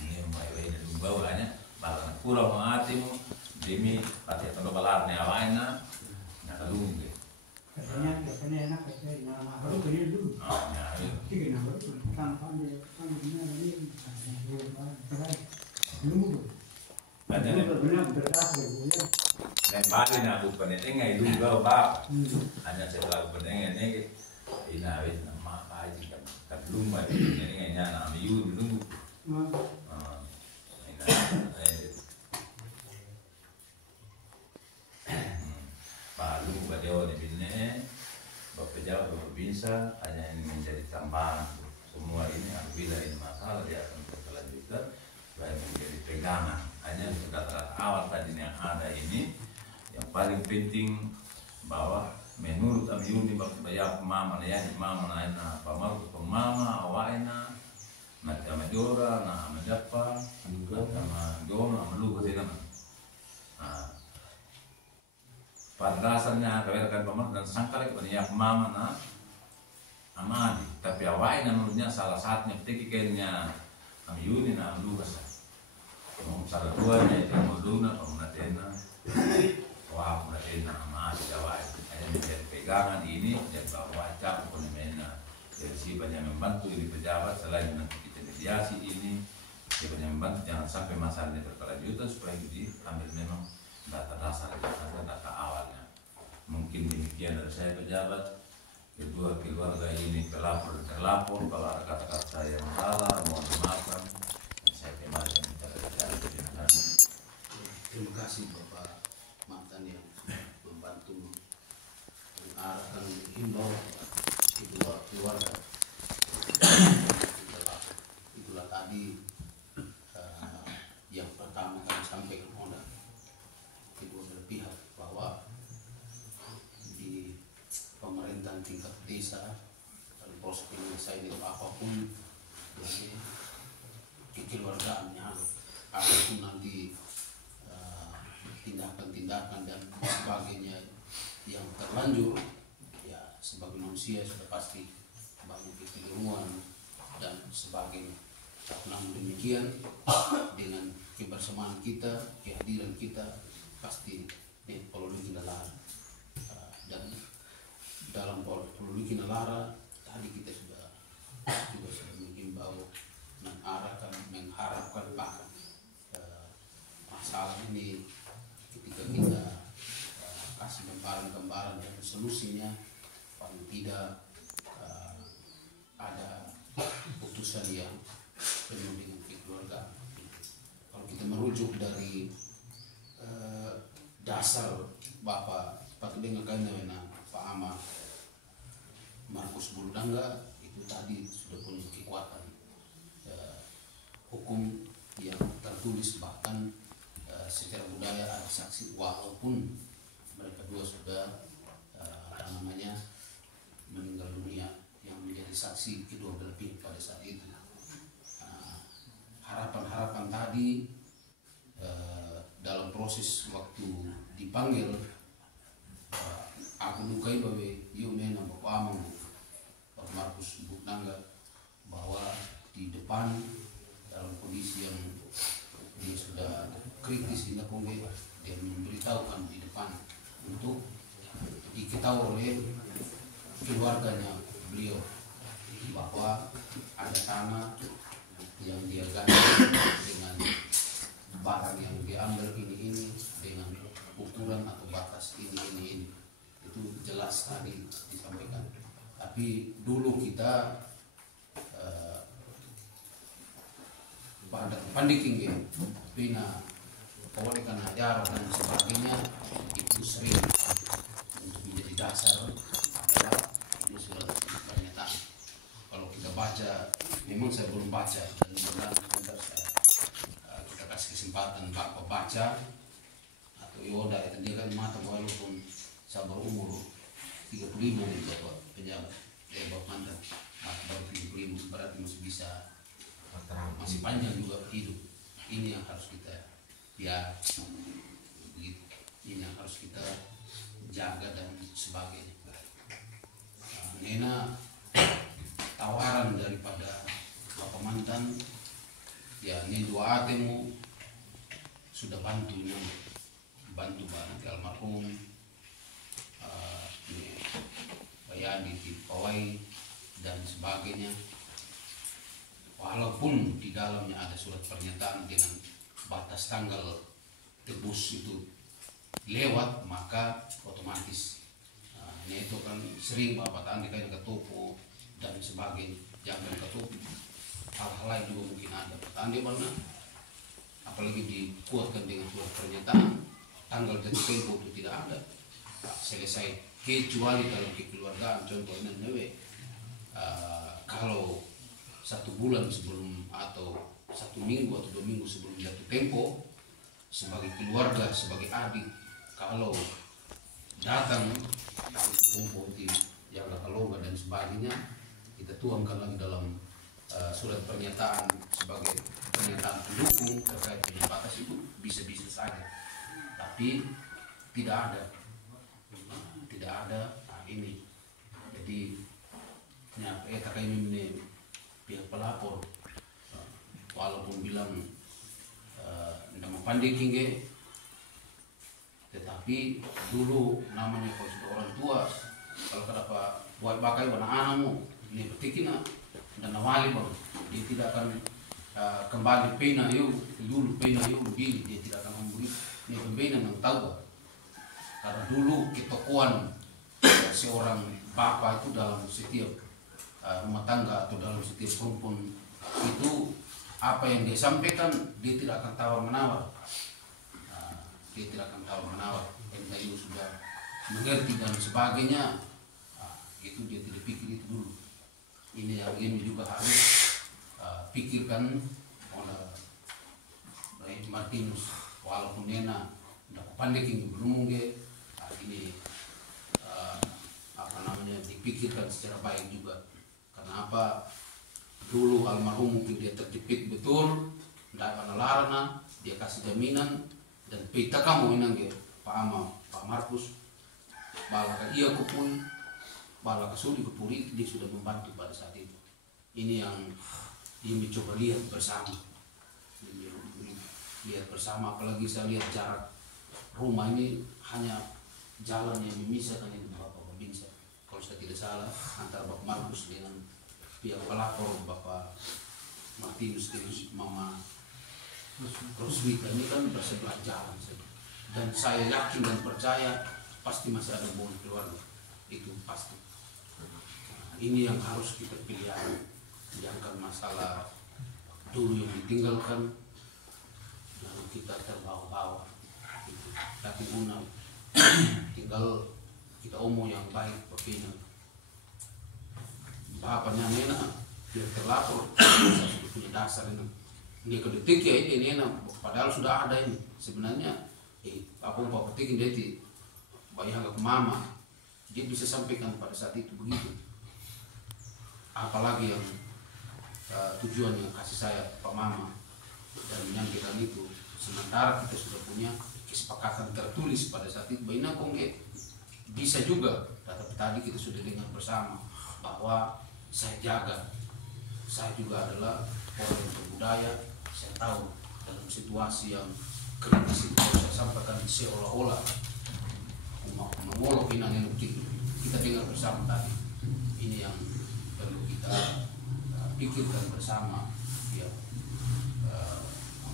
ini mulai dari bawahnya bahkan kurang hatimu demi pakai tanda balarnya awalnya nak lu katanya enak katanya nama baru beri dulu tiga nama baru kan pandai ini dulu benar berdas berbuya dan bali na aku penengai dulu kau Pak hanya setelah penengai ini inawit nama apa aja kan belum ada penengainya nama Yuni dulu Palu badeo di bine Bapak jawab bisa hanya ini menjadi tambahan semua ini apabila ini masalah dia akan berkelanjutan supaya menjadi pegangan hanya kata awal tadi yang ada ini yang paling penting bahwa menurut Amiyuni Bapak bayar mama ya mama naina pamaru pemama awaina nanti amajora na amajapa sama jona amaluga tidak pada dasarnya keberadaan pemerintah dan sangkal itu banyak mama na amadi tapi awalnya menurutnya salah satunya petikikannya Amiyuni na amlugas salah duanya itu amuduna pemenatena wah pemenatena amadi awalnya hanya menjadi pegangan ini dan bahwa cap pemenatena dari si banyak membantu di pejabat selain nanti kita mediasi ini dia banyak membantu jangan sampai masalahnya berkelanjutan supaya diambil memang data dasar itu data awalnya mungkin demikian dari saya pejabat kedua keluarga ini pelapor terlapor kalau ada kata-kata saya yang salah mohon dimaafkan saya kembali terima kasih Bapak mantan yang membantu mengarahkan himbau kedua keluarga itulah tadi yang pertama kami sampaikan kedua belah pihak bahwa di pemerintahan tingkat desa dan proses penyelesaian itu apapun dari kekeluargaannya apapun nanti tindakan-tindakan dan sebagainya yang terlanjur ya sebagai manusia sudah pasti banyak kekeliruan dan sebagainya Namun demikian dengan kebersamaan kita, kehadiran kita pasti Pololiki Nalara. Dan dalam Pololiki Nalara tadi kita sudah mengimbau, mengharapkan bahkan masalah ini ketika kita kasih gambaran dan solusinya paling tidak ada putusan yang penuh dengan kekeluargaan. Kalau kita merujuk dari dasar Bapak Patudenga Kainawena Pak Ama Markus Buludangga itu tadi sudah punya kekuatan hukum yang tertulis, bahkan secara budaya ada saksi walaupun mereka dua sudah meninggal dunia yang menjadi saksi kedua belah pihak pada saat itu. Harapan-harapan tadi dalam proses waktu dipanggil aku dukai bahwa Yunena Bapak Amang Pak Markus Buludangga bahwa di depan dalam kondisi yang dia sudah kritis di Nakonge, dia memberitahukan di depan untuk diketahui oleh keluarganya beliau bahwa ada tanah yang dia ganti dengan barang yang dia ambil ini dengan ukuran atau batas ini itu jelas tadi disampaikan. Tapi dulu kita pada pandiking ya, pina olehkan ajar dan sebagainya itu sering untuk menjadi dasar adalah ini surat pernyataan. Kalau kita baca, memang saya belum baca dan mudah-mudahan kita kasih kesempatan Bapak baca atau Yoda itu dia kan mata walaupun saya berumur 35 nih Bapak pejabat Bapak mantan baru 35 berarti masih bisa masih panjang juga hidup. Ini yang harus kita ini yang harus kita jaga dan sebagainya. Nena tawaran daripada Bapak mantan ya ini dua atemu sudah bantu bantu almarhum Bayadi di Pawai dan sebagainya. Walaupun di dalamnya ada surat pernyataan dengan batas tanggal tebus itu lewat, maka otomatis ini itu kan sering Bapak Tandi kayak ke toko dan sebagainya, jangan ke toko, hal-hal lain juga mungkin ada. Tandi mana, apalagi dikuatkan dengan surat pernyataan, tanggal dan tempo itu tidak ada, selesai kecuali dalam kekeluargaan. Contohnya kalau 1 bulan sebelum atau 1 minggu atau 2 minggu sebelum jatuh tempo, sebagai keluarga, sebagai adik, kalau datang tempo yang longgar dan sebagainya, kita tuangkan lagi dalam surat pernyataan sebagai pernyataan pendukung terkait dengan batas itu bisa-bisa saja. Tapi tidak ada ini. Jadi tak ini pihak pelapor walaupun bilang nama pandiking tetapi dulu namanya kalau sudah orang tua, kalau kenapa buat bakai bana anakmu ini petikin dan nawali bang, dia tidak akan kembali pena yuk dulu pena yuk begini, dia tidak akan memberi ini pembina yang tahu karena dulu ketokohan seorang bapak itu dalam setiap rumah tangga atau dalam setiap perempuan itu apa yang dia sampaikan dia tidak akan tawar menawar, karena dia sudah mengerti dan sebagainya. Itu dia tidak pikir itu dulu. Ini yang ini juga harus pikirkan oleh Martinus walaupun Nena tidak pandai yang belum ini dipikirkan secara baik juga. Kenapa dulu almarhum mungkin dia terjepit betul, tidak akan larana, dia kasih jaminan dan pita kamu inang dia Pak Ama, Pak Markus, balaka iya kupun, balaka sudi kupuri, dia sudah membantu pada saat itu. Ini yang dia mencoba lihat bersama, apalagi saya lihat jarak rumah ini hanya jalan yang memisahkan itu Bapak Babinsa. Kalau saya tidak salah antara Bapak Markus dengan pihak pelapor Bapak Martinus dengan Mama Roswita ini kan bersebelah jalan saja. Dan saya yakin dan percaya pasti masih ada hubungan keluarga, itu pasti. Nah, ini yang harus kita pelihara, jangan masalah dulu yang ditinggalkan lalu kita terbawa-bawa gitu. Tapi guna tinggal kita omong yang baik bapaknya bapaknya Nena dia terlapor sudah punya dasar ini dia kedetik ya ini Nena padahal sudah ada ini sebenarnya apa petik dia ti bayang ke mama dia bisa sampaikan pada saat itu begitu, apalagi yang tujuan yang kasih saya Pak Mama dan menyampaikan itu sementara kita sudah punya kesepakatan tertulis pada saat itu bahwa bisa juga tadi kita sudah dengar bersama bahwa saya jaga, saya juga adalah orang yang berbudaya, saya tahu dalam situasi yang kritis itu saya sampaikan seolah-olah mengolok inang kita dengar bersama tadi. Ini yang perlu kita pikirkan bersama ya,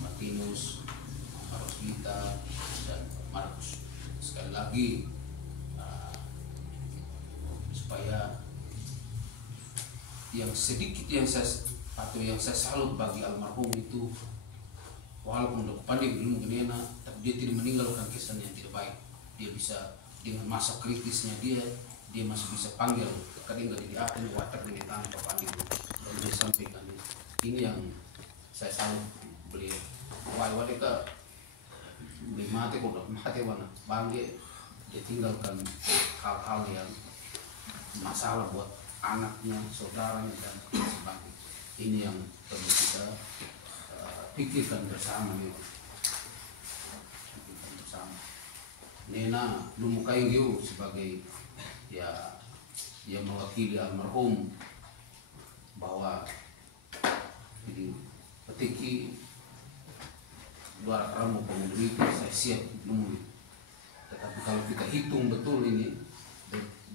Martinus, Roswita dan Markus. Sekali lagi supaya yang sedikit yang saya salut bagi almarhum itu, walaupun udah pandai ilmu genena, tapi dia tidak meninggalkan kesan yang tidak baik. Dia bisa dengan masa kritisnya dia masih bisa panggil kadang di akhir water di tangan Bapak Andi dan dia sampaikan ini yang saya salut beliau. Wah ke beli mati kok mati mana bangga dia tinggalkan hal-hal yang masalah buat anaknya, saudaranya dan sebagainya. Ini yang perlu kita pikirkan bersama nih. Pikirkan bersama. Nena Lumukai Giu sebagai ya yang mewakili almarhum bahwa jadi petiki luar ramu pemuda itu saya siap nunggu. Tetapi kalau kita hitung betul ini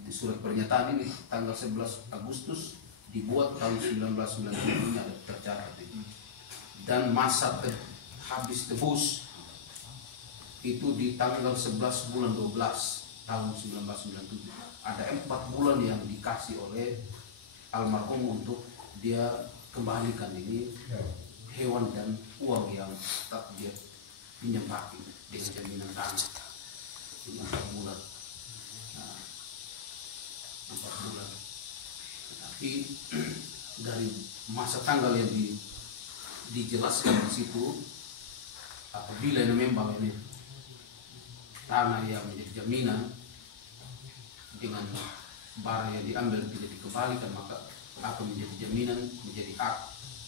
di surat pernyataan ini tanggal 11 Agustus dibuat tahun 1990 ini ada tercatat ini. Dan masa habis tebus itu di tanggal 11 bulan 12 tahun 1997. Ada 4 bulan yang dikasih oleh almarhum untuk dia kembalikan ini hewan dan uang yang tak dia pinjam pakai dengan jaminan tanah 4 bulan. Nah, 4 bulan. Tapi dari masa tanggal yang dijelaskan di situ, apabila memang ini tanah yang menjadi jaminan dengan barang yang diambil tidak dikembalikan, maka akan menjadi jaminan, menjadi hak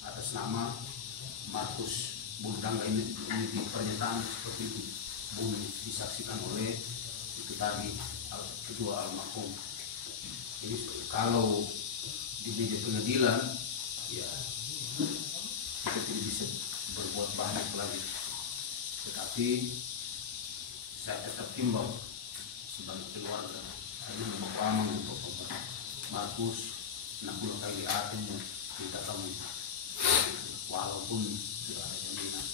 atas nama Markus Buludangga ini di pernyataan seperti itu. Bumi disaksikan oleh itu tadi kedua almarhum. Jadi kalau di meja pengadilan ya kita tidak bisa berbuat banyak lagi, tetapi saya tetap timbang sebagai keluarga tadi membawa untuk Markus 60 kali artinya kita tahu walaupun sudah ada jaminan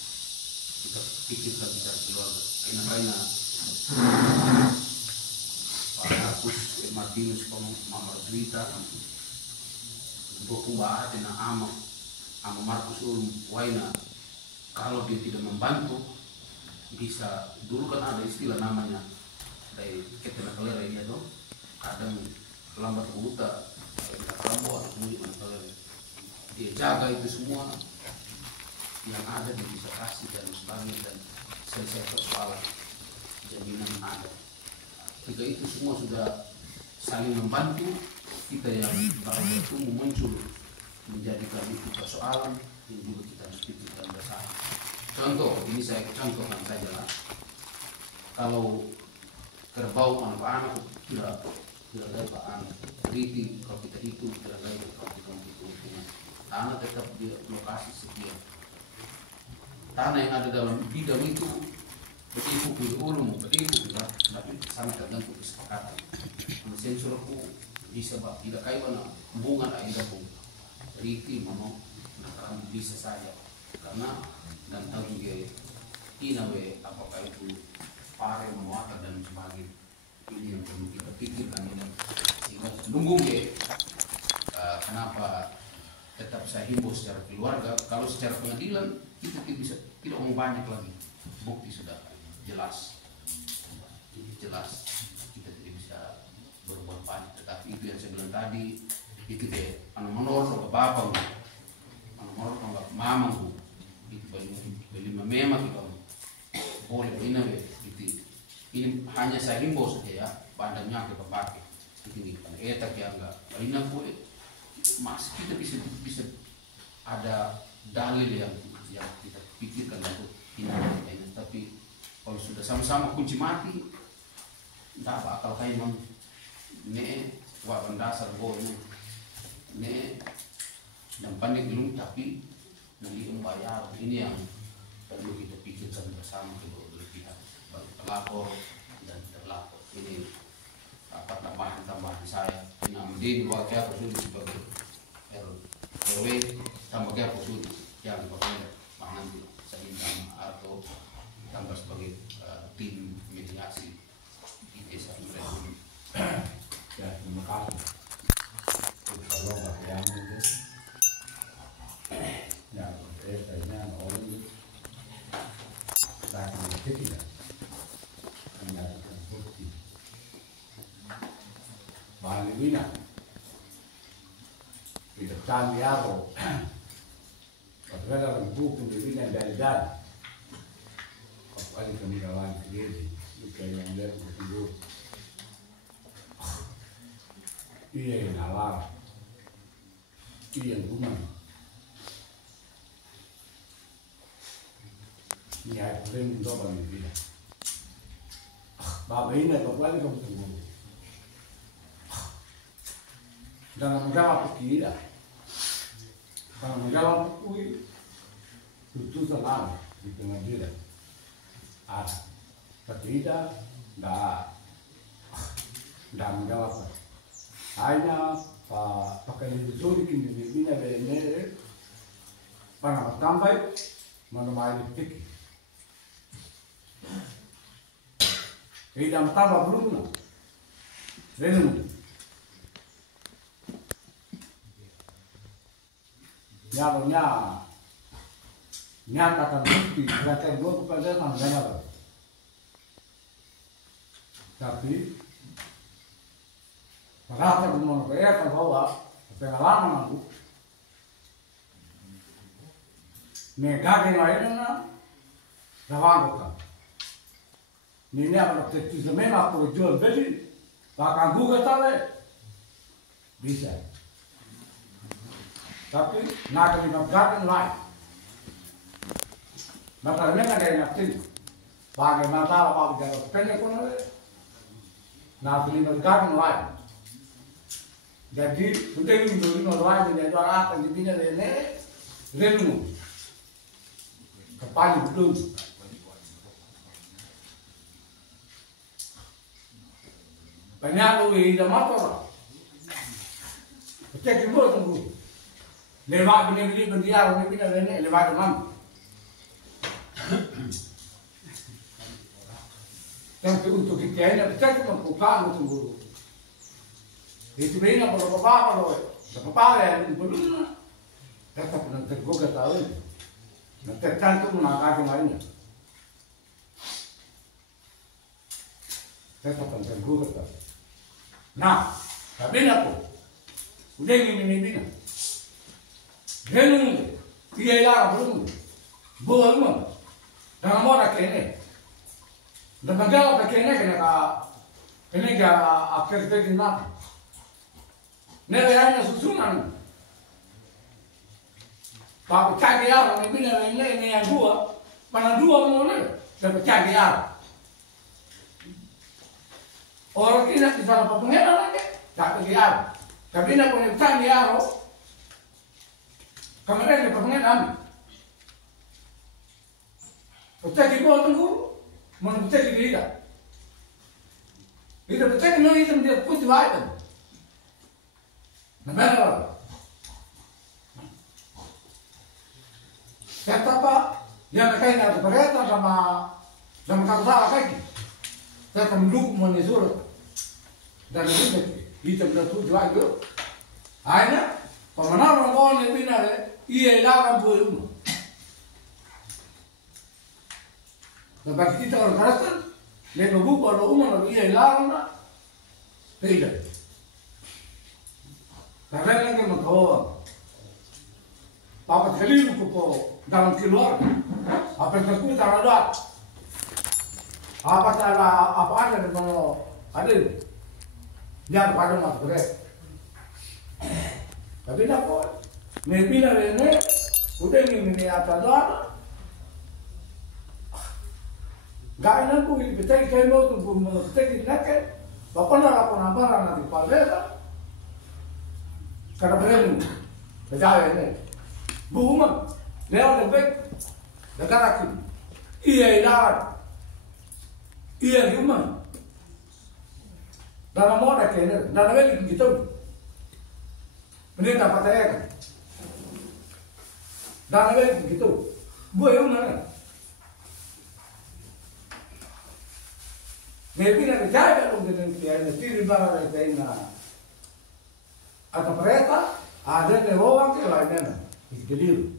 kita pikirkan bicara keluarga karena Pak Markus Martinus Mama Roswita berubah dengan ama Markus Waina kalau dia tidak membantu bisa dulu kan ada istilah namanya dari ketena kelera ini tuh kadang lambat buta lambat kemudian kelera dia jaga itu semua yang ada dia bisa kasih dan sebagainya dan selesai persoalan jaminan ada. Ketika itu semua sudah saling membantu, kita yang baru bertumbuh muncul menjadikan itu persoalan yang juga kita harus pikirkan bersama. Contoh, ini saya contohkan saja lah. Kalau kerbau anak-anak tidak dari Pak Anak, riti kalau kita hitung tidak dari kalau kita hitung tanah tetap di lokasi setiap tanah yang ada dalam bidang itu beribu ulum beribu juga, tapi sangat tergantung kesepakatan. Sensor aku bisa bak tidak kayak mana hubungan ada pun riti mono nakaran bisa saja karena dan tahu juga inawe apakah itu pare memuatan dan sebagainya. Ini yang perlu kita pikirkan ini sehingga nunggu ya kenapa tetap saya himbau secara keluarga. Kalau secara pengadilan kita tidak mau banyak lagi, bukti sudah jelas kita tidak bisa berbuat banyak. Tetapi itu yang saya bilang tadi itu deh menurut ke bapak menurut ke mama itu beli memang kita boleh ini itu ini hanya saya himbau saja ya pandangnya ke pakai ini kan etak ya enggak ini boleh masih kita bisa ada dalil yang kita pikirkan untuk ini. Tapi kalau sudah sama-sama kunci mati tidak bakal kayak memang ne wah dasar gue ne dan pandai belum tapi nanti membayar ini yang perlu kita pikirkan bersama kedua belah pihak bagi pelapor dan terlapor. Ini apa tambahan saya ini ambil dua kaya sudah sebagai RW tambah kaya sudah yang pokoknya nanti saya minta atau tambah sebagai tim mediasi di desa ini. Ya, terima kasih. Kalau bagian itu, ya, kayaknya orang tak mengerti tidak, menjadikan bukti. Balik bina, tidak canggih apa, kalau dalam buku bina dari. Kali kami kawan sendiri, luka yang lihat bertemu. Iya yang nalar, iya yang rumah. Ini ayat paling mencoba nih dia. Bapak ini apa lagi kamu tunggu? Jangan menjawab kira, jangan menjawab kui, itu salah di pengadilan. Tidak menjawab. Hanya pakai disuruh kini bina bene, panah tambai, menemani tik. Tidak tambah belum, belum. Nyatakan bukti, berakhir dua bukan saya sama dengan tapi merasa belum mengerti bahwa pengalaman aku negara yang lainnya rawan ini apa tertulis memang aku jual beli bahkan juga tahu bisa tapi nak dimakan lain maka mereka ada yang bagaimana apa bicara pendek pun ada nak dimakan lain jadi penting untuk lain menjadi orang yang dibina ini remu kepala belum banyak luwi dah motor cek dulu tunggu lewat beli berdiar ini lewat teman tapi untuk kita ini cek membuka tunggu itu bina kalau apa yang belum tetap nanti gua tahu nanti cantum nak lainnya tetap nanti gua tahu nah tapi apa udah ini bina genung dia lah belum boleh dalam orang kene dan bagaimana kene kene akhir begini nak hanya susunan. Pak cari arah, ini yang dua, mana dua mau dapat cari arah. Orang kita di sana pengenalan lagi, tak pergi arah. Tapi nak punya cari arah, Kemarin pertengahan kami. Pecah di bawah tunggu, mana pecah di kita. Itu pecah di mana itu dia putih wajib. Namanya siapa pak yang kayaknya ada berita sama kata salah kaki. Saya akan mendukung menyuruh dan itu putih wajib. Akhirnya pemenang orang yang bina iya lawan buat bagi kita orang Kristen, mereka buka orang umum, iya larang tak, tidak. Karena lagi mengkau, apa kali buku dalam keluarga, apa yang terkuat ada, apa cara apa ada di mana ada, jangan pada masuk beres. Tapi nak kau, membina ini, udah ini apa doa. Gak enak bu, ini betul kayak mau tunggu betul ini nak, bapak nak apa nampak nanti palera, karena berani, berjaya ini, bu umam, lewat lebih, dekat aku, iya ilaran, iya umam, dalam mau ada kena, dalam ini gitu, ini dapat air, dalam ini gitu, bu yang mana? Maybe na kaya kung ganun kaya na tiri ba na tayo na at apareta ada na huwag kaya lain na ikilil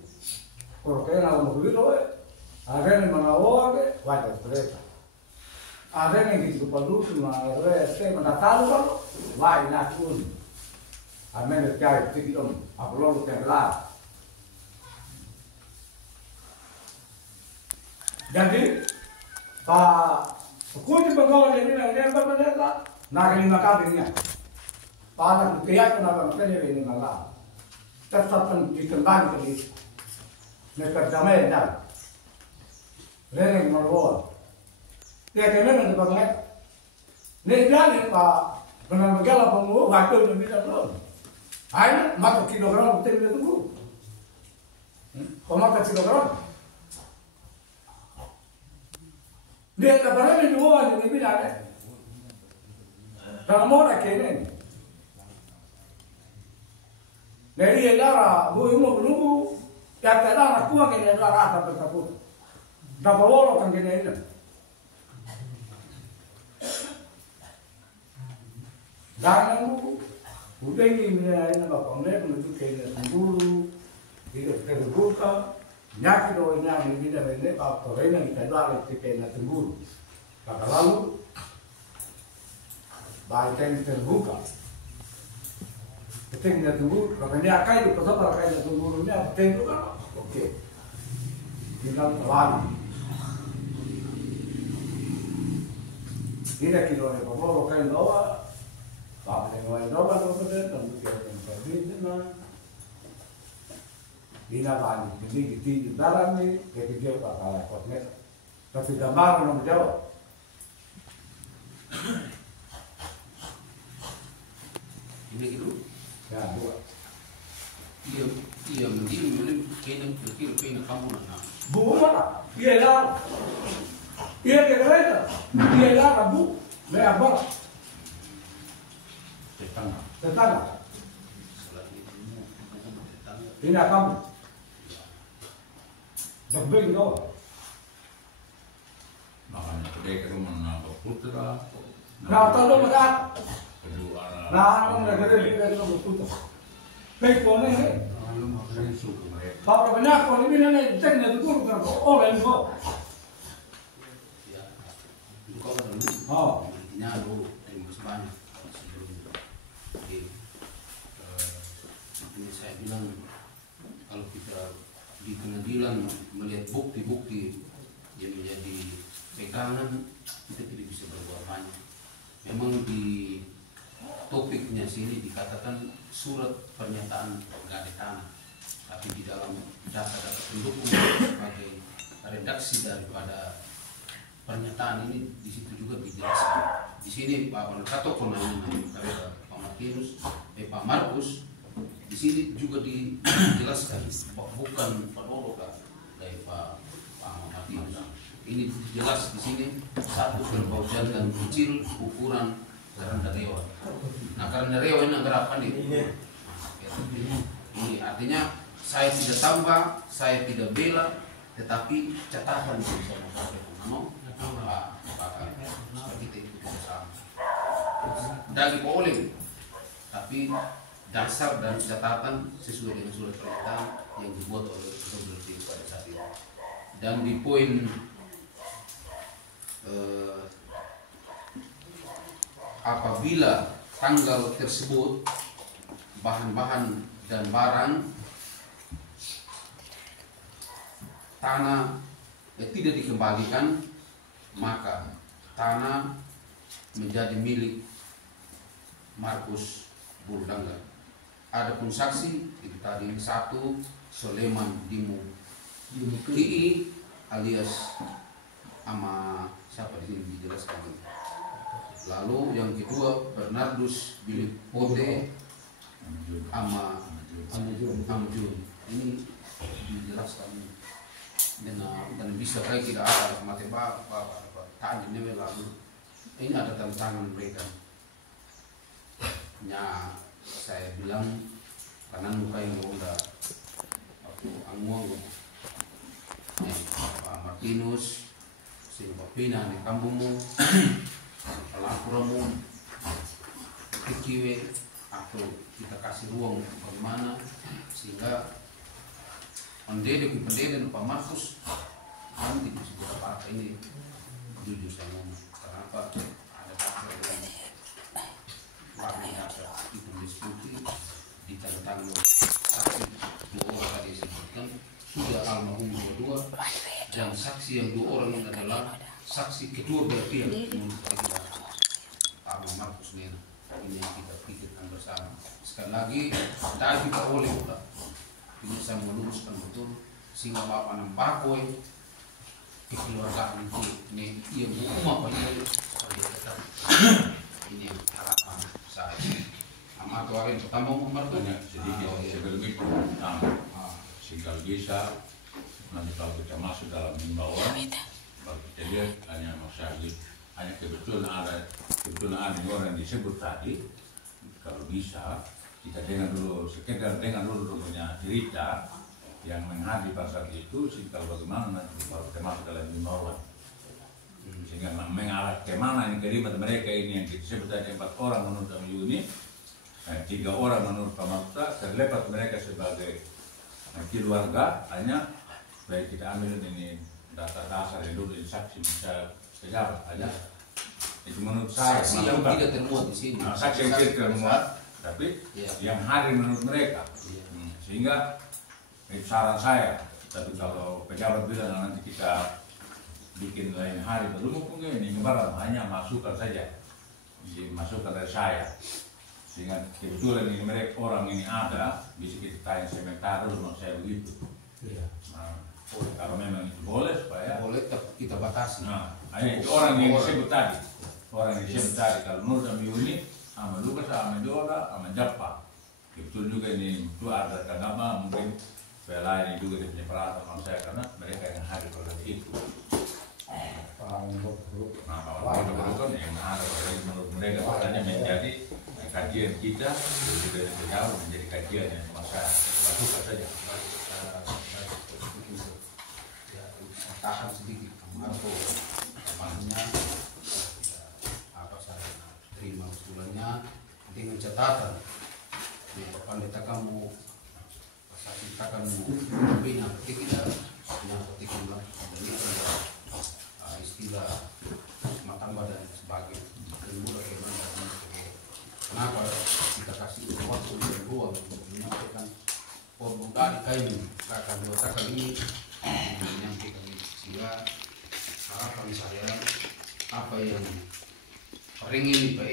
kung kaya na makulito ada na mga huwag wala apareta ada na hindi ko paluto mga reste matatalo ka wala na kun amen at kaya tikilom apololo kaya lahat jadi pak Kundi penggawa ini yang berbeda, nak lima kali ni. Panas kaya tu nak macam ni malah. Tetap dikembang ke mereka jamai dah. Lepas malu. Dia kena nak pakai. Ni jangan pak benar bergala pengu waktu ni tidak belum. Aina mak kilogram betul betul tu. Kau kilogram. Dia tak pernah menjual ni bila ada. Dalam orang kene. Dari lara, bu ibu belum, yang terang aku akan jadi rasa berkabut. Dapat orang kan kene ini. Jangan bu, udah ini mana ini bapak mereka menuju kene semburu, tidak terbuka. Nyaki do ina ni dia vende pa torena ni kadwa le te na tunguru. Kakalalu ba iten terbuka. Iten na tunguru, kalau ni akai do kota para kai na tunguru ni apa tentu kan? Okey. Tinggal lalu. Ini kilo ni pemolo kai doa. Ba ni wai doa do kota dan kita na Ina bani, ini di dalam ni, kita jauh kalau kotnya, tapi gambar nomor jauh. Ini gitu? Ya, dua. Iya mending kena kena kamu nak. Bu mana? Iya lah. Iya kereta. Iya lah bu. Mereka ber. Tetangga. Ini kamu. Dagdag ikaw. Makanya kedai ke rumah nak putra. Nakatalo mag-at. Kedua anak. Nakakong nagdadali ka ng puto. Baik po na eh. Ano makariso ko mereka. Papa banyak ko, hindi na na-check na tutulog ka ko. Oh, lang ko. Ya, itu kau kan dulu. Oh. Intinya lu yang banyak. Ini saya bilang kalau kita di pengadilan melihat bukti-bukti yang menjadi pegangan, kita tidak bisa berbuat banyak. Memang di topiknya sini dikatakan surat pernyataan gak ada tanah, tapi di dalam data-data pendukung sebagai redaksi daripada pernyataan ini di situ juga dijelaskan. Di sini Pak Wali Kato pernah Pak Martinus, Pak Markus di sini juga dijelaskan bukan penodok dari Pak Martinus. Ini jelas di sini satu kerbau jantan kecil ukuran karena rewa. Nah karena rewa ini anggar apa nih? Ini artinya saya tidak tambah, saya tidak bela, tetapi catatan sama Pak seperti itu kita sama. Daging boleh, tapi dasar dan catatan sesuai dengan surat perintah yang dibuat oleh Gubernur pada saat itu. Dan di poin apabila tanggal tersebut bahan-bahan dan barang tanah tidak dikembalikan, maka tanah menjadi milik Markus Burdangga. Adapun saksi itu tadi satu Soleman Dimuki alias sama siapa di sini dijelaskan. Lalu yang kedua Bernardus Bilipote sama Amjun. Ini dijelaskan dan bisa kayak tidak ada matematika apa tanya lalu ini ada tantangan mereka. Ya saya bilang karena muka yang udah aku anguang Pak Martinus sing Pina nih kampungmu pelapuramu kiwe atau kita kasih ruang bagaimana sehingga pendede Pak Markus nanti bisa berapa ini jujur saya ngomong kenapa ada faktor yang warnanya itu diskusi ditentang saksi dua orang tadi disebutkan sudah almarhum dua dan saksi yang dua orang ini adalah saksi kedua belah pihak menurut kita Pak Markus ini yang kita pikirkan bersama. Sekali lagi tidak kita boleh ini saya meluruskan betul sehingga Bapak Nampakoi kekeluargaan ini yang rumah banyak ini yang harapan saya. Amat warin pertama umur banyak sedikit sebelum itu sehingga bisa nanti kalau kita masuk dalam himbauan baru kita lihat hanya masalah hanya kebetulan ada orang disebut tadi kalau bisa kita dengar dulu sekedar dengar dulu punya cerita yang menghadiri pada saat itu sehingga bagaimana nanti kalau kita masuk dalam himbauan sehingga mengarah kemana ini kalimat mereka ini yang disebut tadi 4 orang menurut Yuni 3 orang menurut Pak Makta terlepas mereka sebagai keluarga hanya baik kita ambil ini data dasar yang dulu saksi bisa pejabat aja itu menurut saya saksi yang tidak termuat di sini saksi yang tidak termuat tapi yang hadir menurut mereka sehingga itu saran saya tapi kalau pejabat bilang nanti kita bikin lain hari belum mungkin ini kemarin hanya masukan saja masukan dari saya sehingga kebetulan ini mereka orang ini ada bisa kita tanya sebentar dulu menurut saya begitu kalau memang itu boleh supaya boleh kita batasi itu orang yang disebut tadi kalau menurut Yuni sama Lukas sama Jola sama Japa kebetulan juga ini itu ada kenapa mungkin supaya ini juga dia punya peralatan sama saya karena mereka yang hadir pada itu Pak yang ada menurut mereka makanya menjadi kajian kita dari jauh menjadi kajian yang masyarakat lakukan saja tahan sedikit atau namanya apa saya terima usulannya dengan catatan pendeta kamu saksi kamu bina ketika yang ketika istilah matang badan sebagai kemudian bagaimana kenapa kita kasih waktu yang ruang untuk menyampaikan pembukaan kain akan mengatakan ini menyampaikan sehingga harapan saya apa yang paling ini Pak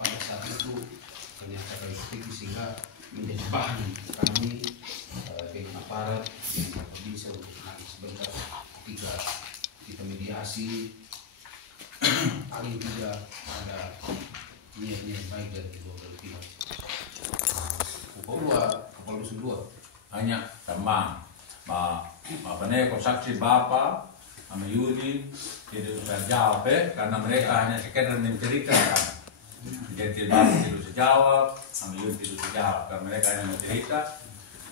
pada saat itu kenyataan seperti sehingga menjadi bahan kami dengan aparat yang bisa untuk nanti sebentar ketika kita mediasi paling tidak ada niat-niat baik dari kedua belah pihak. Oh, dua, kapal dusun dua. Hanya teman. Apa nih saksi Bapak sama Yudi tidak usah jawab karena mereka hanya sekedar menceritakan. Jadi Bapak tidak usah jawab, sama Yudi tidak usah jawab karena mereka hanya mencerita.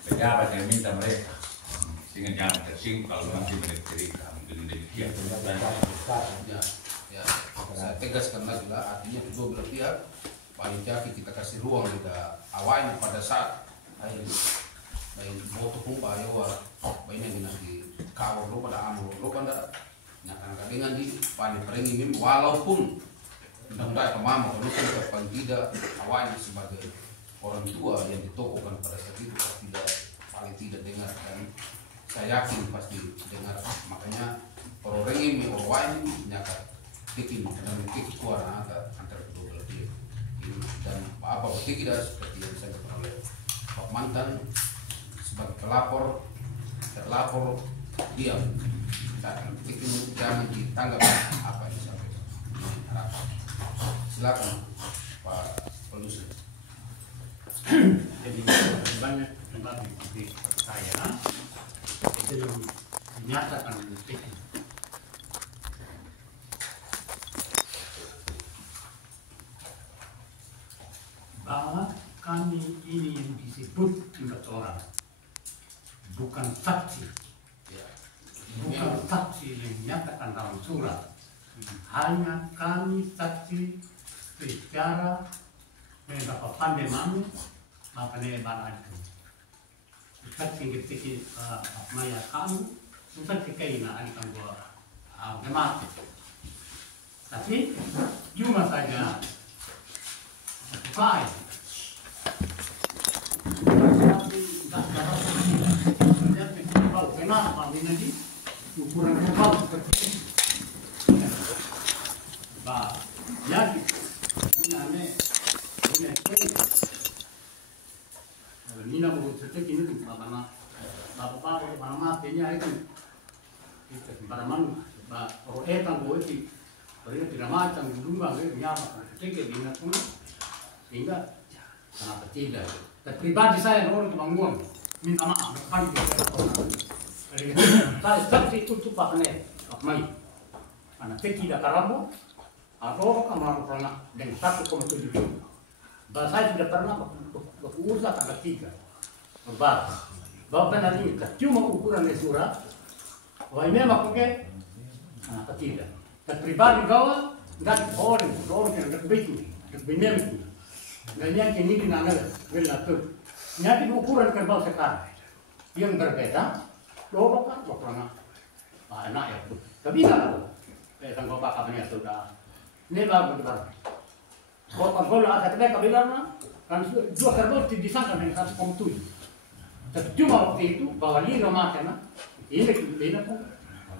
Pejabat yang minta mereka sehingga jangan tersinggung kalau nanti mereka cerita mungkin demikian. Ya, saya tegaskan lagi lah, artinya kedua belah pihak panitia kita kasih ruang kita awalnya pada saat baik foto pun pak Yowa banyak nanti kawal lo pada amul lo pada nyatakan dengan di paling peringin walaupun tidak pemama kalau kita paling tidak awalnya sebagai orang tua yang ditokohkan pada saat itu paling tidak dengar, dan saya yakin pasti dengar, makanya orang ini orang nyakat bikin dan bikin suara antara kedua belah pihak dan apa berarti tidak seperti yang disampaikan oleh Pak Mantan sebagai terlapor diam dan bikin jangan ditanggapi apa yang disampaikan. Silakan Pak Produser. Jadi banyak tempat di saya itu yang dinyatakan detik bahwa kami ini yang disebut juga orang bukan saksi, bukan saksi yang dinyatakan dalam surat, hanya kami saksi secara beberapa pandai mami apa nih barang itu saksi ketika maya kamu saksi kaina ani kan gua mati, tapi cuma saja baik kenapa ini ukuran kapal seperti ini bah jadi ini mau seperti ini karena bapak mana matinya itu para man orang gue itu orang tidak macam dulu itu nyapa ketika ini pun sehingga kenapa tidak? Dan pribadi saya orang kemangguan minta maaf depan saya saksi untuk Pak Nek Mai karena tidak karamu atau kamar pernah dengan 1,7 juta. Bahwa saya tidak pernah berusaha tanggal 3 berbahas bahwa benar ini cuma ukuran surat bahwa ini memang pakai kenapa tidak? Dan pribadi kau nggak orang yang berbeda berbeda dan yang ini di mana relatif nyati ukuran kerbau sekarang yang berbeda loh kan pernah anak ya tapi kalau sang bapak kabarnya sudah ini bagus banget kalau ada mereka bilang kan dua kerbau disangka dengan 1,7 tapi cuma waktu itu bahwa lino makan ini pun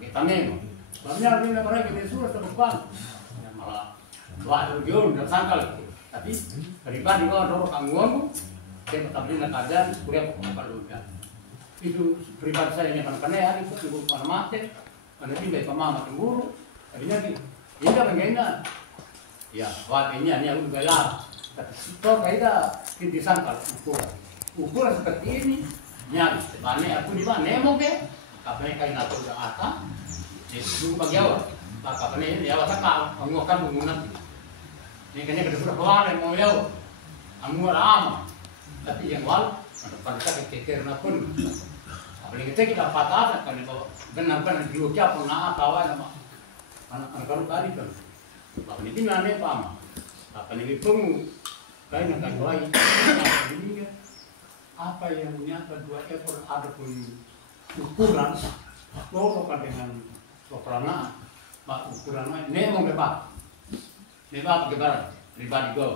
kita memang banyak mereka di surat terbuka malah waktu jauh dan sangkal tapi pribadi kau dorong kangguanmu saya tetap di keadaan kuliah perlukan itu pribadi saya yang karena hari itu ibu pada mati karena tidak pemama temburu tadinya ini bagaimana ya waktunya ini aku galau tapi toh kayak kita disangkal ukuran seperti ini nyaris banyak aku di mana nemo ke kapalnya kain atau udah atas dulu bagi awal kapalnya ini awal sakal menguatkan bangunan ini kayaknya kedua keluar yang mau jauh, amu lama, tapi yang wal, pada kita kekerna pun, apalagi kita patah kan itu benar-benar diucap pun nak kawan nama, anak kalau tadi kan, apa ini mana pam, apa ini pun, kain akan baik, ini apa yang nyata 2 ekor ada pun ukuran, lokokan dengan soprana, ukuran nemo lepas. Memang kebaran pribadi gue.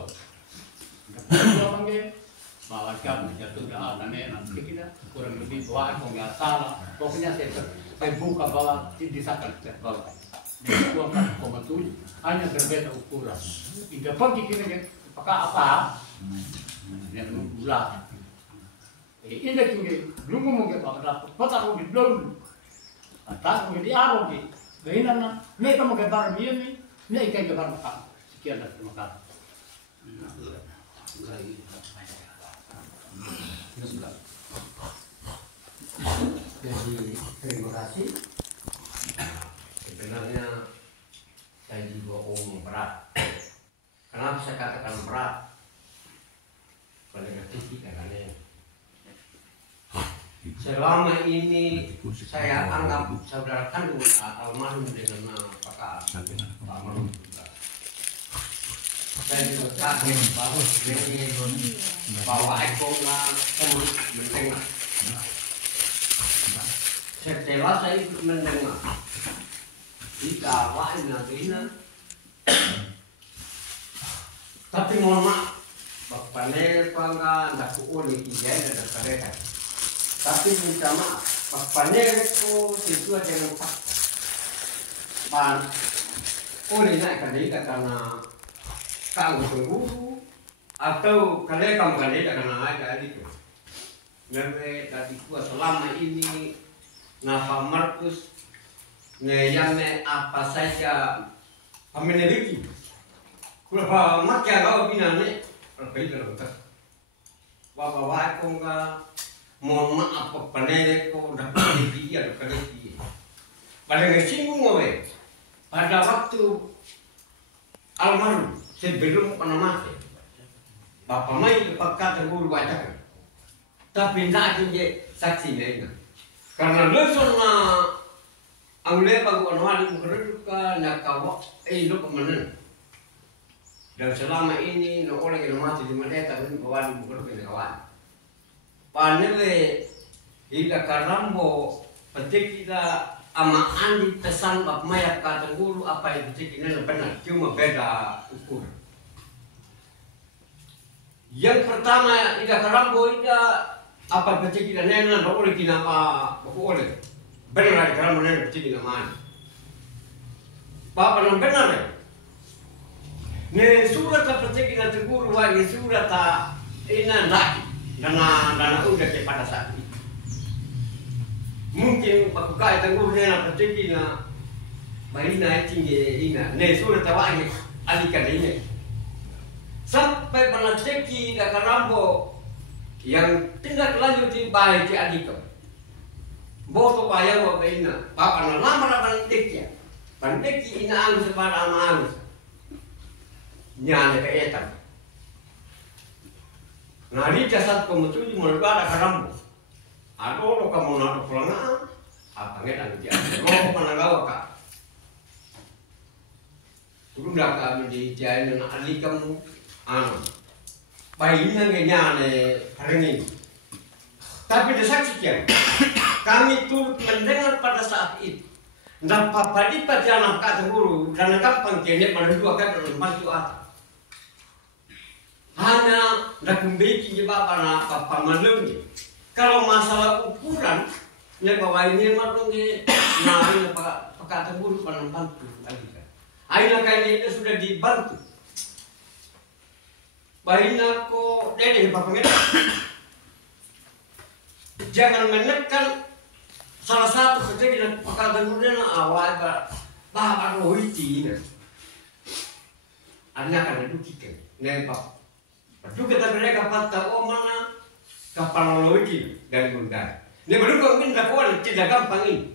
Kalau panggil bawa kamu jatuh ke atas nanti kita kurang lebih bawa kok nggak salah. Pokoknya saya buka bawa disahkan terbawa. Di 2,7 hanya berbeda ukuran. Tidak pergi kita pakai apa? Yang bulat. Ini tinggi belum mau kita pakai kotak mau diblon. Tak mau diarok di. Gimana? Mereka mau kebar begini, ini kayak kebar makan. Sekian dan terima kasih. Bismillah. Jadi terima kasih. Sebenarnya saya juga berat. Kenapa saya katakan berat? Paling kecil karena selama ini saya anggap saudara kandung almarhum dengan Pak almarhum juga. Saya juga kaget bahwa ikonnya mendengar. Setelah saya ikut mendengar, dikawal nantinya. Tapi mohon maaf, bapaknya pangga ndak kuuli tiga ada mereka. Tapi minta maaf, bapaknya itu sesuai dengan fakta. Pan, oleh naik kandidat karena kang guru atau kalian kandidat karena ada itu. Nabi tadi gua selama ini Napa Markus ngeyame apa saja memiliki. Kalau makia kau binane, lebih terus. Bapak kau nggak mohon maaf penelek kau dapat dia dapat dia. Pada ngesinggung gue, pada waktu almarhum sebelum pernah mati, bapak mai dekat guru bacakan. Tapi tidak ada saksi lainnya. Karena lesson na ang lepa ko ano ka nakawa lo kemanan. Dan selama ini no orang yang mati di mereka kan kawan bukan kawan. Panele ida karambo petik kita ama andi pesan bab mayat kata guru apa yang petik ini benar cuma beda ukur. Yang pertama ida karambo ida apa petik kita nena no oleh kinapa oleh benar ada karambo nena petik kita mana. Papa non benar. Ne surat petik kita guru wali surat ina laki dana udah pada saat itu. Mungkin aku kaya tangguh nena petik ina marina tinggi ina ne surat wali alikan ini. Sampai pernah ceki dah karambo yang tindak lanjut di baik di adikam. Boto bayang wa ina papa na lamar pandekya. Pandeki ina ang sepada amal. Nyane ke etam. Nari jasad komutu mulga karambo. Ado lo kamu na pulanga apa ngedan dia. Lo panagawa ka. Turun dah kami di jalan alikam anu. Bayinya nyane hari ini. Tapi disaksikan kami turut mendengar pada saat itu. Dan papa di pajanan kata guru dan kapan kene pada dua kali masuk atas. Hanya nak membikin bapa na papa malumnya. Kalau masalah ukuran, nya bawa ini malumnya, nah ini pak kata guru pada bantu lagi. Aina kali ini sudah dibantu. Baina ko dede papa ngene. Jangan menekan salah satu kejadian pakatan guru na awal bapak rohiti ini. Anda akan dukikan, nempak. Aduh kita mereka patah oh mana kapal rohiti dari bunda. Ini baru kau minta kau tidak gampang ini.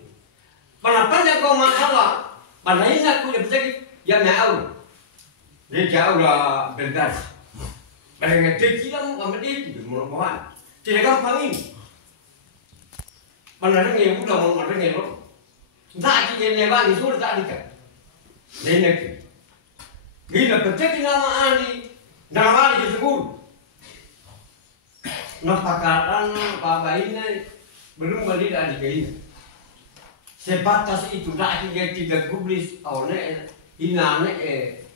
Panapanya kau masalah, pada ini aku yang berjadi yang jauh. Dia jauh lah berdas. Pada ngecek kita mau ambil itu, mau kawan. Tidak gampang ini. Pada yang udah mau ada yang lo. Tak jadi lewat itu sudah tak dikat. Nenek. Bila berjadi nama ani, nama ani disebut. Napakaran bapa ini belum balik adik ini. Sebatas itu tak dia tidak publis oleh inane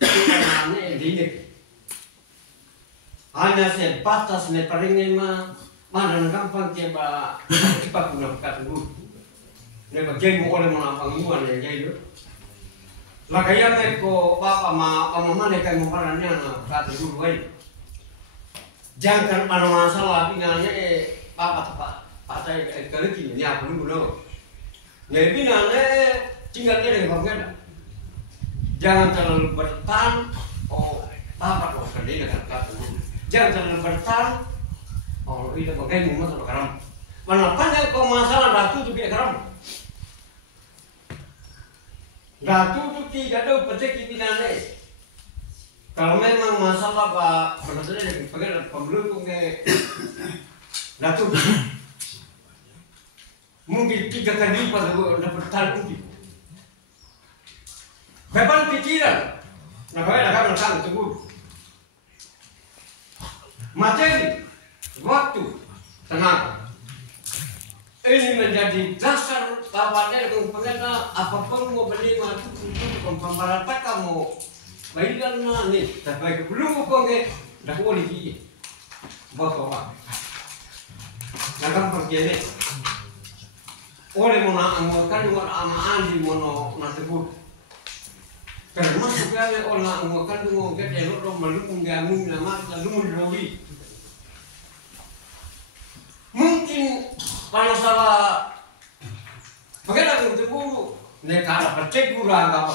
inane ini. Hanya sebatas ne paling mah mana gampang coba cepat guna kata guru. Ne bagian oleh mana panguan yang jadi. Makanya mereka bapa mama mereka memperanya kata guru ini. Jangan pada masalah binanya papa patai kerja ini apa dulu. Jadi binanya tinggal dia dengan bangga. Jangan terlalu bertahan. Oh papa kau kerja dengan kata guru. Jangan terlalu bertahan. Oh, itu pakai rumah sama karam. Mana pandai kau masalah ratu tu biar karam. Ratu tu tidak ada petik di mana. Kalau memang masalah pak, sebenarnya pakai pembelum ke ratu. Mungkin 3 kali lipat dapat tahu mungkin. Beban pikiran, nak tunggu. Materi, waktu, tenaga. Ini menjadi dasar tawaran yang pengennya apapun mau beli matu untuk pembalap kamu. Baiklah nih, tapi belum kau ke, dah boleh gigi. Bawa, jangan pergi ni. Oleh mana angkat dengan amaan di mana nasibut. Termasuk kali orang angkat dengan kita elok melukung gamu nama lalu mendobi. Mungkin kalau salah, bagaimana kita buru? Nekara percek gura agak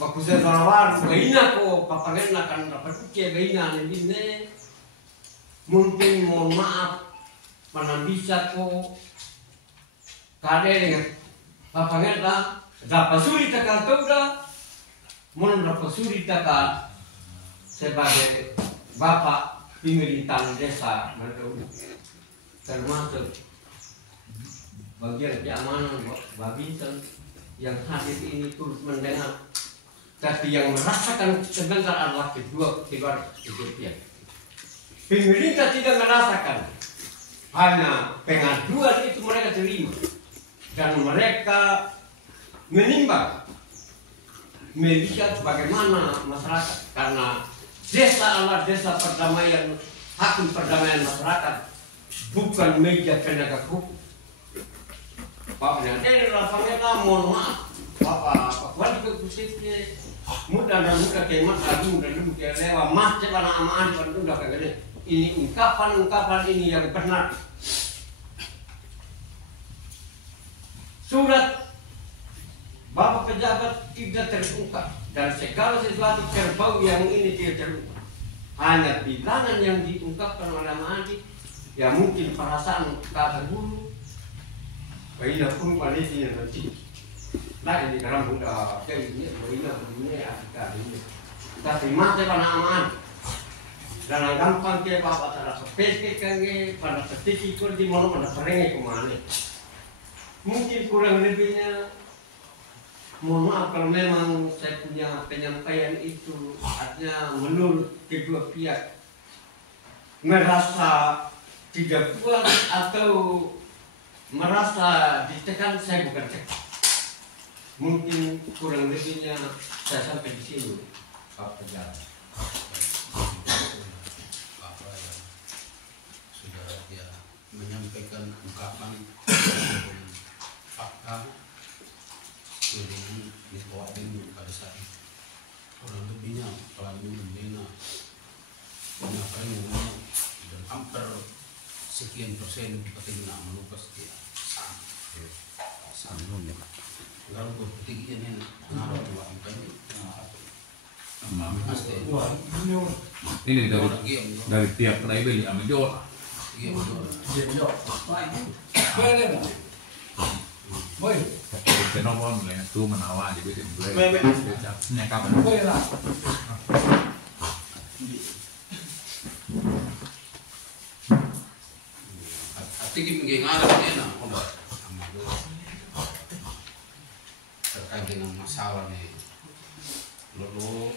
waktu saya salah bayinya ko papangen akan dapat percek bayinya ini. Mungkin mohon maaf, mana bisa ko kadang papangen lah dapat suri takal tu dah, mohon dapat suri takal sebagai bapak pemerintahan desa Manado. Termasuk bagian keamanan Babinten yang hadir ini terus mendengar, tapi yang merasakan sebentar adalah kedua Ethiopia. Pemerintah tidak merasakan, hanya pengaduan itu mereka terima dan mereka menimbang melihat bagaimana masyarakat, karena desa adalah desa perdamaian, hakim perdamaian masyarakat. Bukan meja penegak hukum. Pak Penyanyi lapangnya mohon maaf. Bapak wali kekusitnya mudah dan mudah kemat lagi mudah dulu dia lewat macet anak amaan pada udah kayak ini ungkapan ini yang benar. Surat Bapak pejabat tidak terungkap dan segala sesuatu terbau yang ini tidak terungkap. Hanya bilangan yang diungkapkan oleh Mahdi. Ya mungkin perasaan kata dulu, bayinya pun kualitinya nanti. Nah ini karena muda kayak ini, bayinya begini Afrika ini. Tapi mati pada aman. Dan gampang ke bapak cara sepeke kange pada petiki kur di mana pada perenge kemana. Mungkin kurang lebihnya. Mohon maaf kalau memang saya punya penyampaian itu artinya menurut kedua pihak merasa tidak puas atau merasa ditekan, saya bukan cek. Mungkin kurang lebihnya saya sampai di sini Pak Pejabat. Bapak yang sudah dia menyampaikan ungkapan fakta ini dikeluarkan pada saat itu. Kurang lebihnya pelanjut membina penyampaian dan hampir sekian persen penting nak melupas dia sama kalau ketiganya naruh dua angka ini dari tiap kedai beli sama jual. iya betul Boy, Kenapa mulai itu menawan di bikin gue? Nyakapan. boy lah. Tinggi mengenal enak, terkait dengan masalah nih Lolo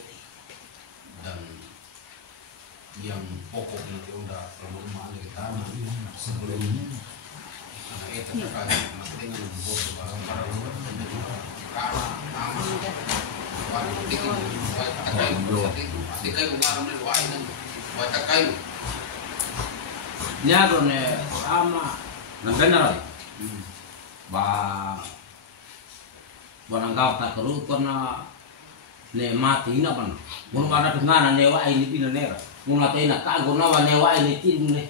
dan yang pokok nanti udah rumah di tanah sebelum karena itu terkait dengan membuat barang-barang karena aman baru tinggi pasti kayak kemarin itu wajib wajib kayu Nyaro ne ama nangana ba barangkau tak keru karena ne mati na pan mun mana ngana ne wa ini pina nera mun ate na ta guna wa ne wa ini tin ne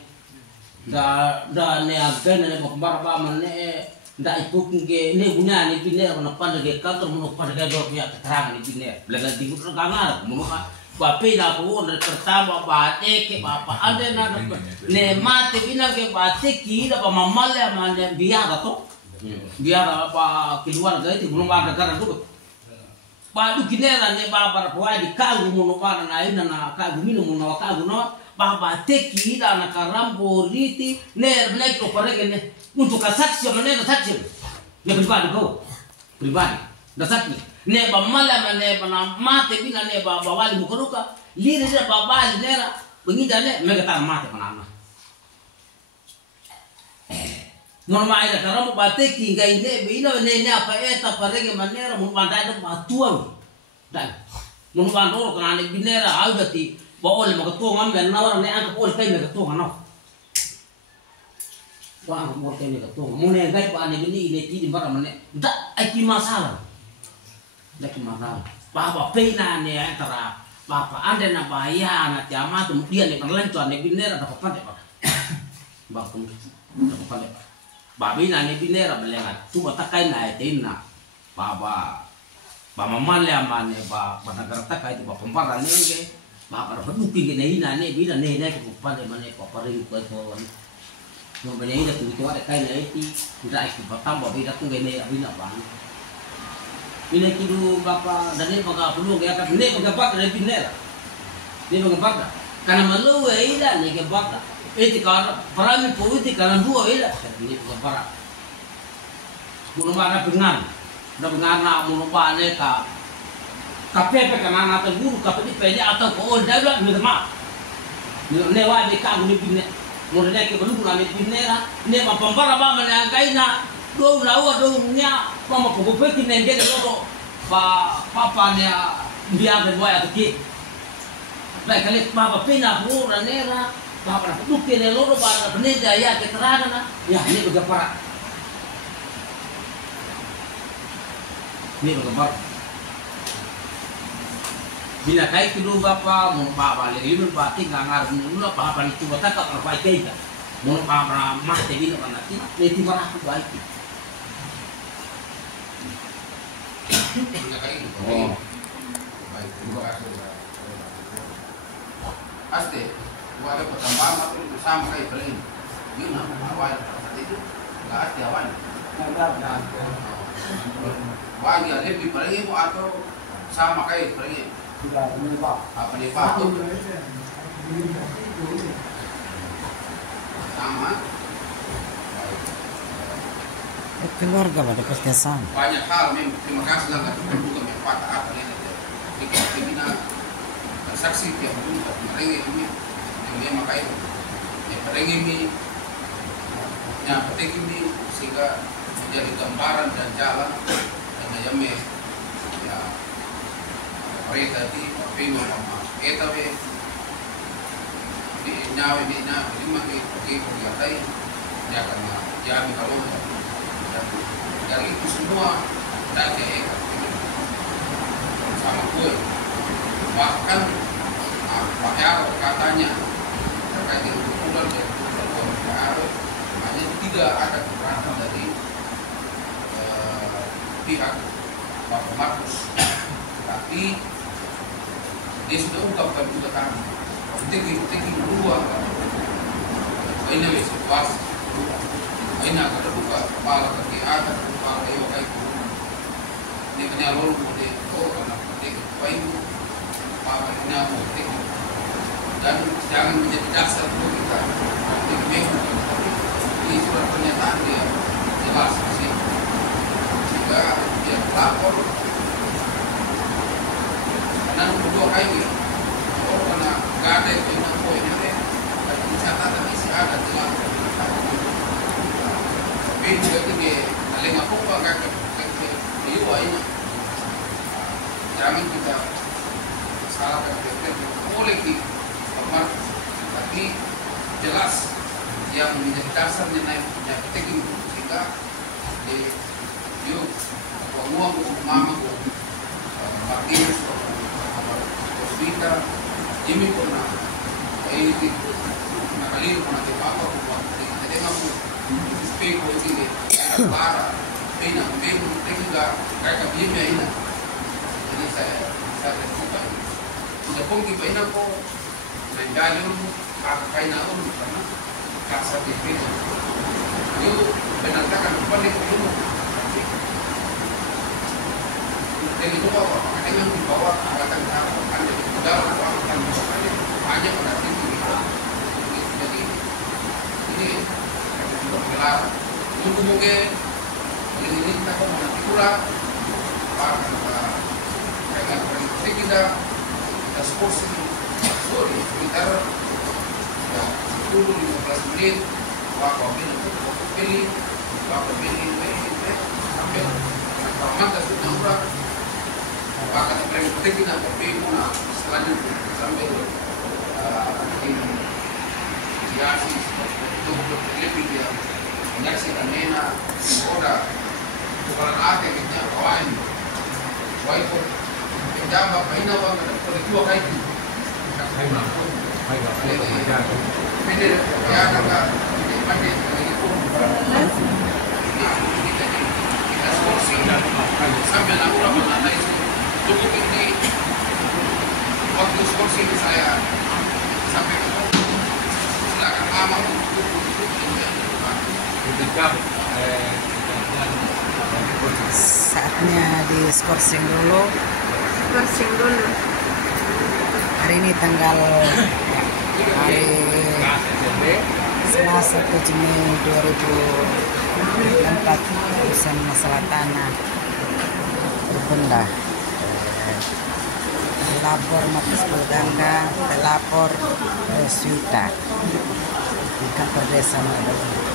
da ne agen ne bakbar ba man ne da ipuk nge ne guna ne pina na pan ge kantor mun pan ge do ya terang ne pina belaga di putra ganga mun ka Bape na ko na pertama bate ke bapa ande na ne mate bina ke bate ki da mamale mane biara to biara apa keluarga itu belum ada negara tu badu kinera ne baba rapuai di kagu muno bana na ina na kagu mino muno kagu no baba te ki da na karambo riti ne black ko parege ne untuk kasaksi mane na saksi ya pribadi ko pribadi da saksi ne ba mala mane bana mate bina ne ba wali mukoruka lire de ba bali nera bengida ne mega tar mate panana normal ida karamu bate ki ngai ne bina ne apa eta parege manera mun banda da batuan dan mun bando kana ne binera audati ba ole maka to ngam ben nawara ne angka ole kai mega to ngano ba angka mo kai mega to mun ne gai pa ne bini ne ti di bara mane da aki masalah lagi mana bapa pena ne antara bapa ande na bahaya na tiama tu dia ne perlancuan ne binera dapat pandai pak bapa dapat pandai babi na ne binera belengat tu batakai na etina baba mama le amane ba negara takai tu bapa pamparan ne ke bapa dapat bukti ne ina ne bina ne ke pandai mane papa ring ko ko no bene ida tu tu ada kai na eti tidak ikut bertambah bida tu gene bina bang ini kidu bapa dan ini bapa perlu gaya kan ini bapa bapa dari binera ini bapa bapa karena malu ila ini bapa itu karena perami politik karena dua ila ini bapa bapa munubana pengan dah pengan na munubana ka kape karena nata guru kape di peja atau ko daga mirma ne wa de ka guni binne munene ke bulu na binera ne bapa bapa ba mana gaina do lawa do nya pama ko peki nende do pa papa ne dia ke boya ke baik kali papa pina pura nera papa na duke ne loro ba nenda ya ke terada na ya ini juga para ini juga para bila kai kudu bapa mun papa le libur batik ngangar mun papa ni coba tak apa kai ka mun papa mah te bila kana ti le ti para ku baik Oh. Baik, terima kasih. Pasti, ada pertambangan itu sama kayak paling gimana awal itu nggak ada awan. Wah, dia lebih paling atau sama kayak paling apa dia patuh sama. Keluarga pada kerjasama. Banyak hal memang terima kasih lah nggak juga memang apa ini kita saksi tiap bulan mereka ini yang dia makai yang mereka ini yang penting ini sehingga menjadi gambaran dan jalan dan yang ya mereka di pino sama kita di nyawa ini mungkin pergi ya karena ya kalau dari itu semua tidak kayak sama gue bahkan Pak Ero katanya terkait dengan pukulan dari Pak Ero hanya tidak ada keberatan dari pihak Pak Markus tapi dia sudah ungkapkan juga kami penting dua ini situasi ini akan terbuka kepala kaki atas kepala yokai ini menyalur di anak penting baik apa menyalur penting dan jangan menjadi dasar untuk kita untuk memang di surat pernyataan dia jelas sih jika dia lapor karena kedua kali karena nggak ada yang poinnya dan catatan isi ada jelas tapi juga tinggi paling aku agak liwa ini jangan kita salahkan boleh di tapi jelas yang menjadi dasarnya naik penting sehingga di yuk uang mama Martinus Rosvita ini pernah ini nakalimu pernah apa jadi aku speko ini para pena juga kayak begini ini jadi saya terbuka Tidak pungki pa ina ko menjalur pakai naon karena kasa TV. Itu penantakan balik dulu. Jadi itu apa? Ada yang dibawa angkatan darat, ada di dalam angkatan darat, hanya pada tinggi kita. Jadi ini ada juga gelar. Mungkin ini kita mau nanti kurang, kayak kita skor sorry sekitar 10-15 menit. Bapak pilih sampai mata sudah kurang. Bahkan kita tidak berpikir selanjutnya sampai hiasi untuk lebih dia menyaksikan nena udah bukan ada kita kawan waiko penjaga paina bang ada dua kali ini ya ada mandi itu kita skorsi sampai laporan mana itu cukup ini waktu skorsi saya sampai silakan lama Saatnya di skorsing dulu. Hari ini tanggal Selasa 7 Mei 2004, urusan masalah tanah berbenda. Pelapor Mapes Polganda, pelapor Roswita di kantor desa Madawi.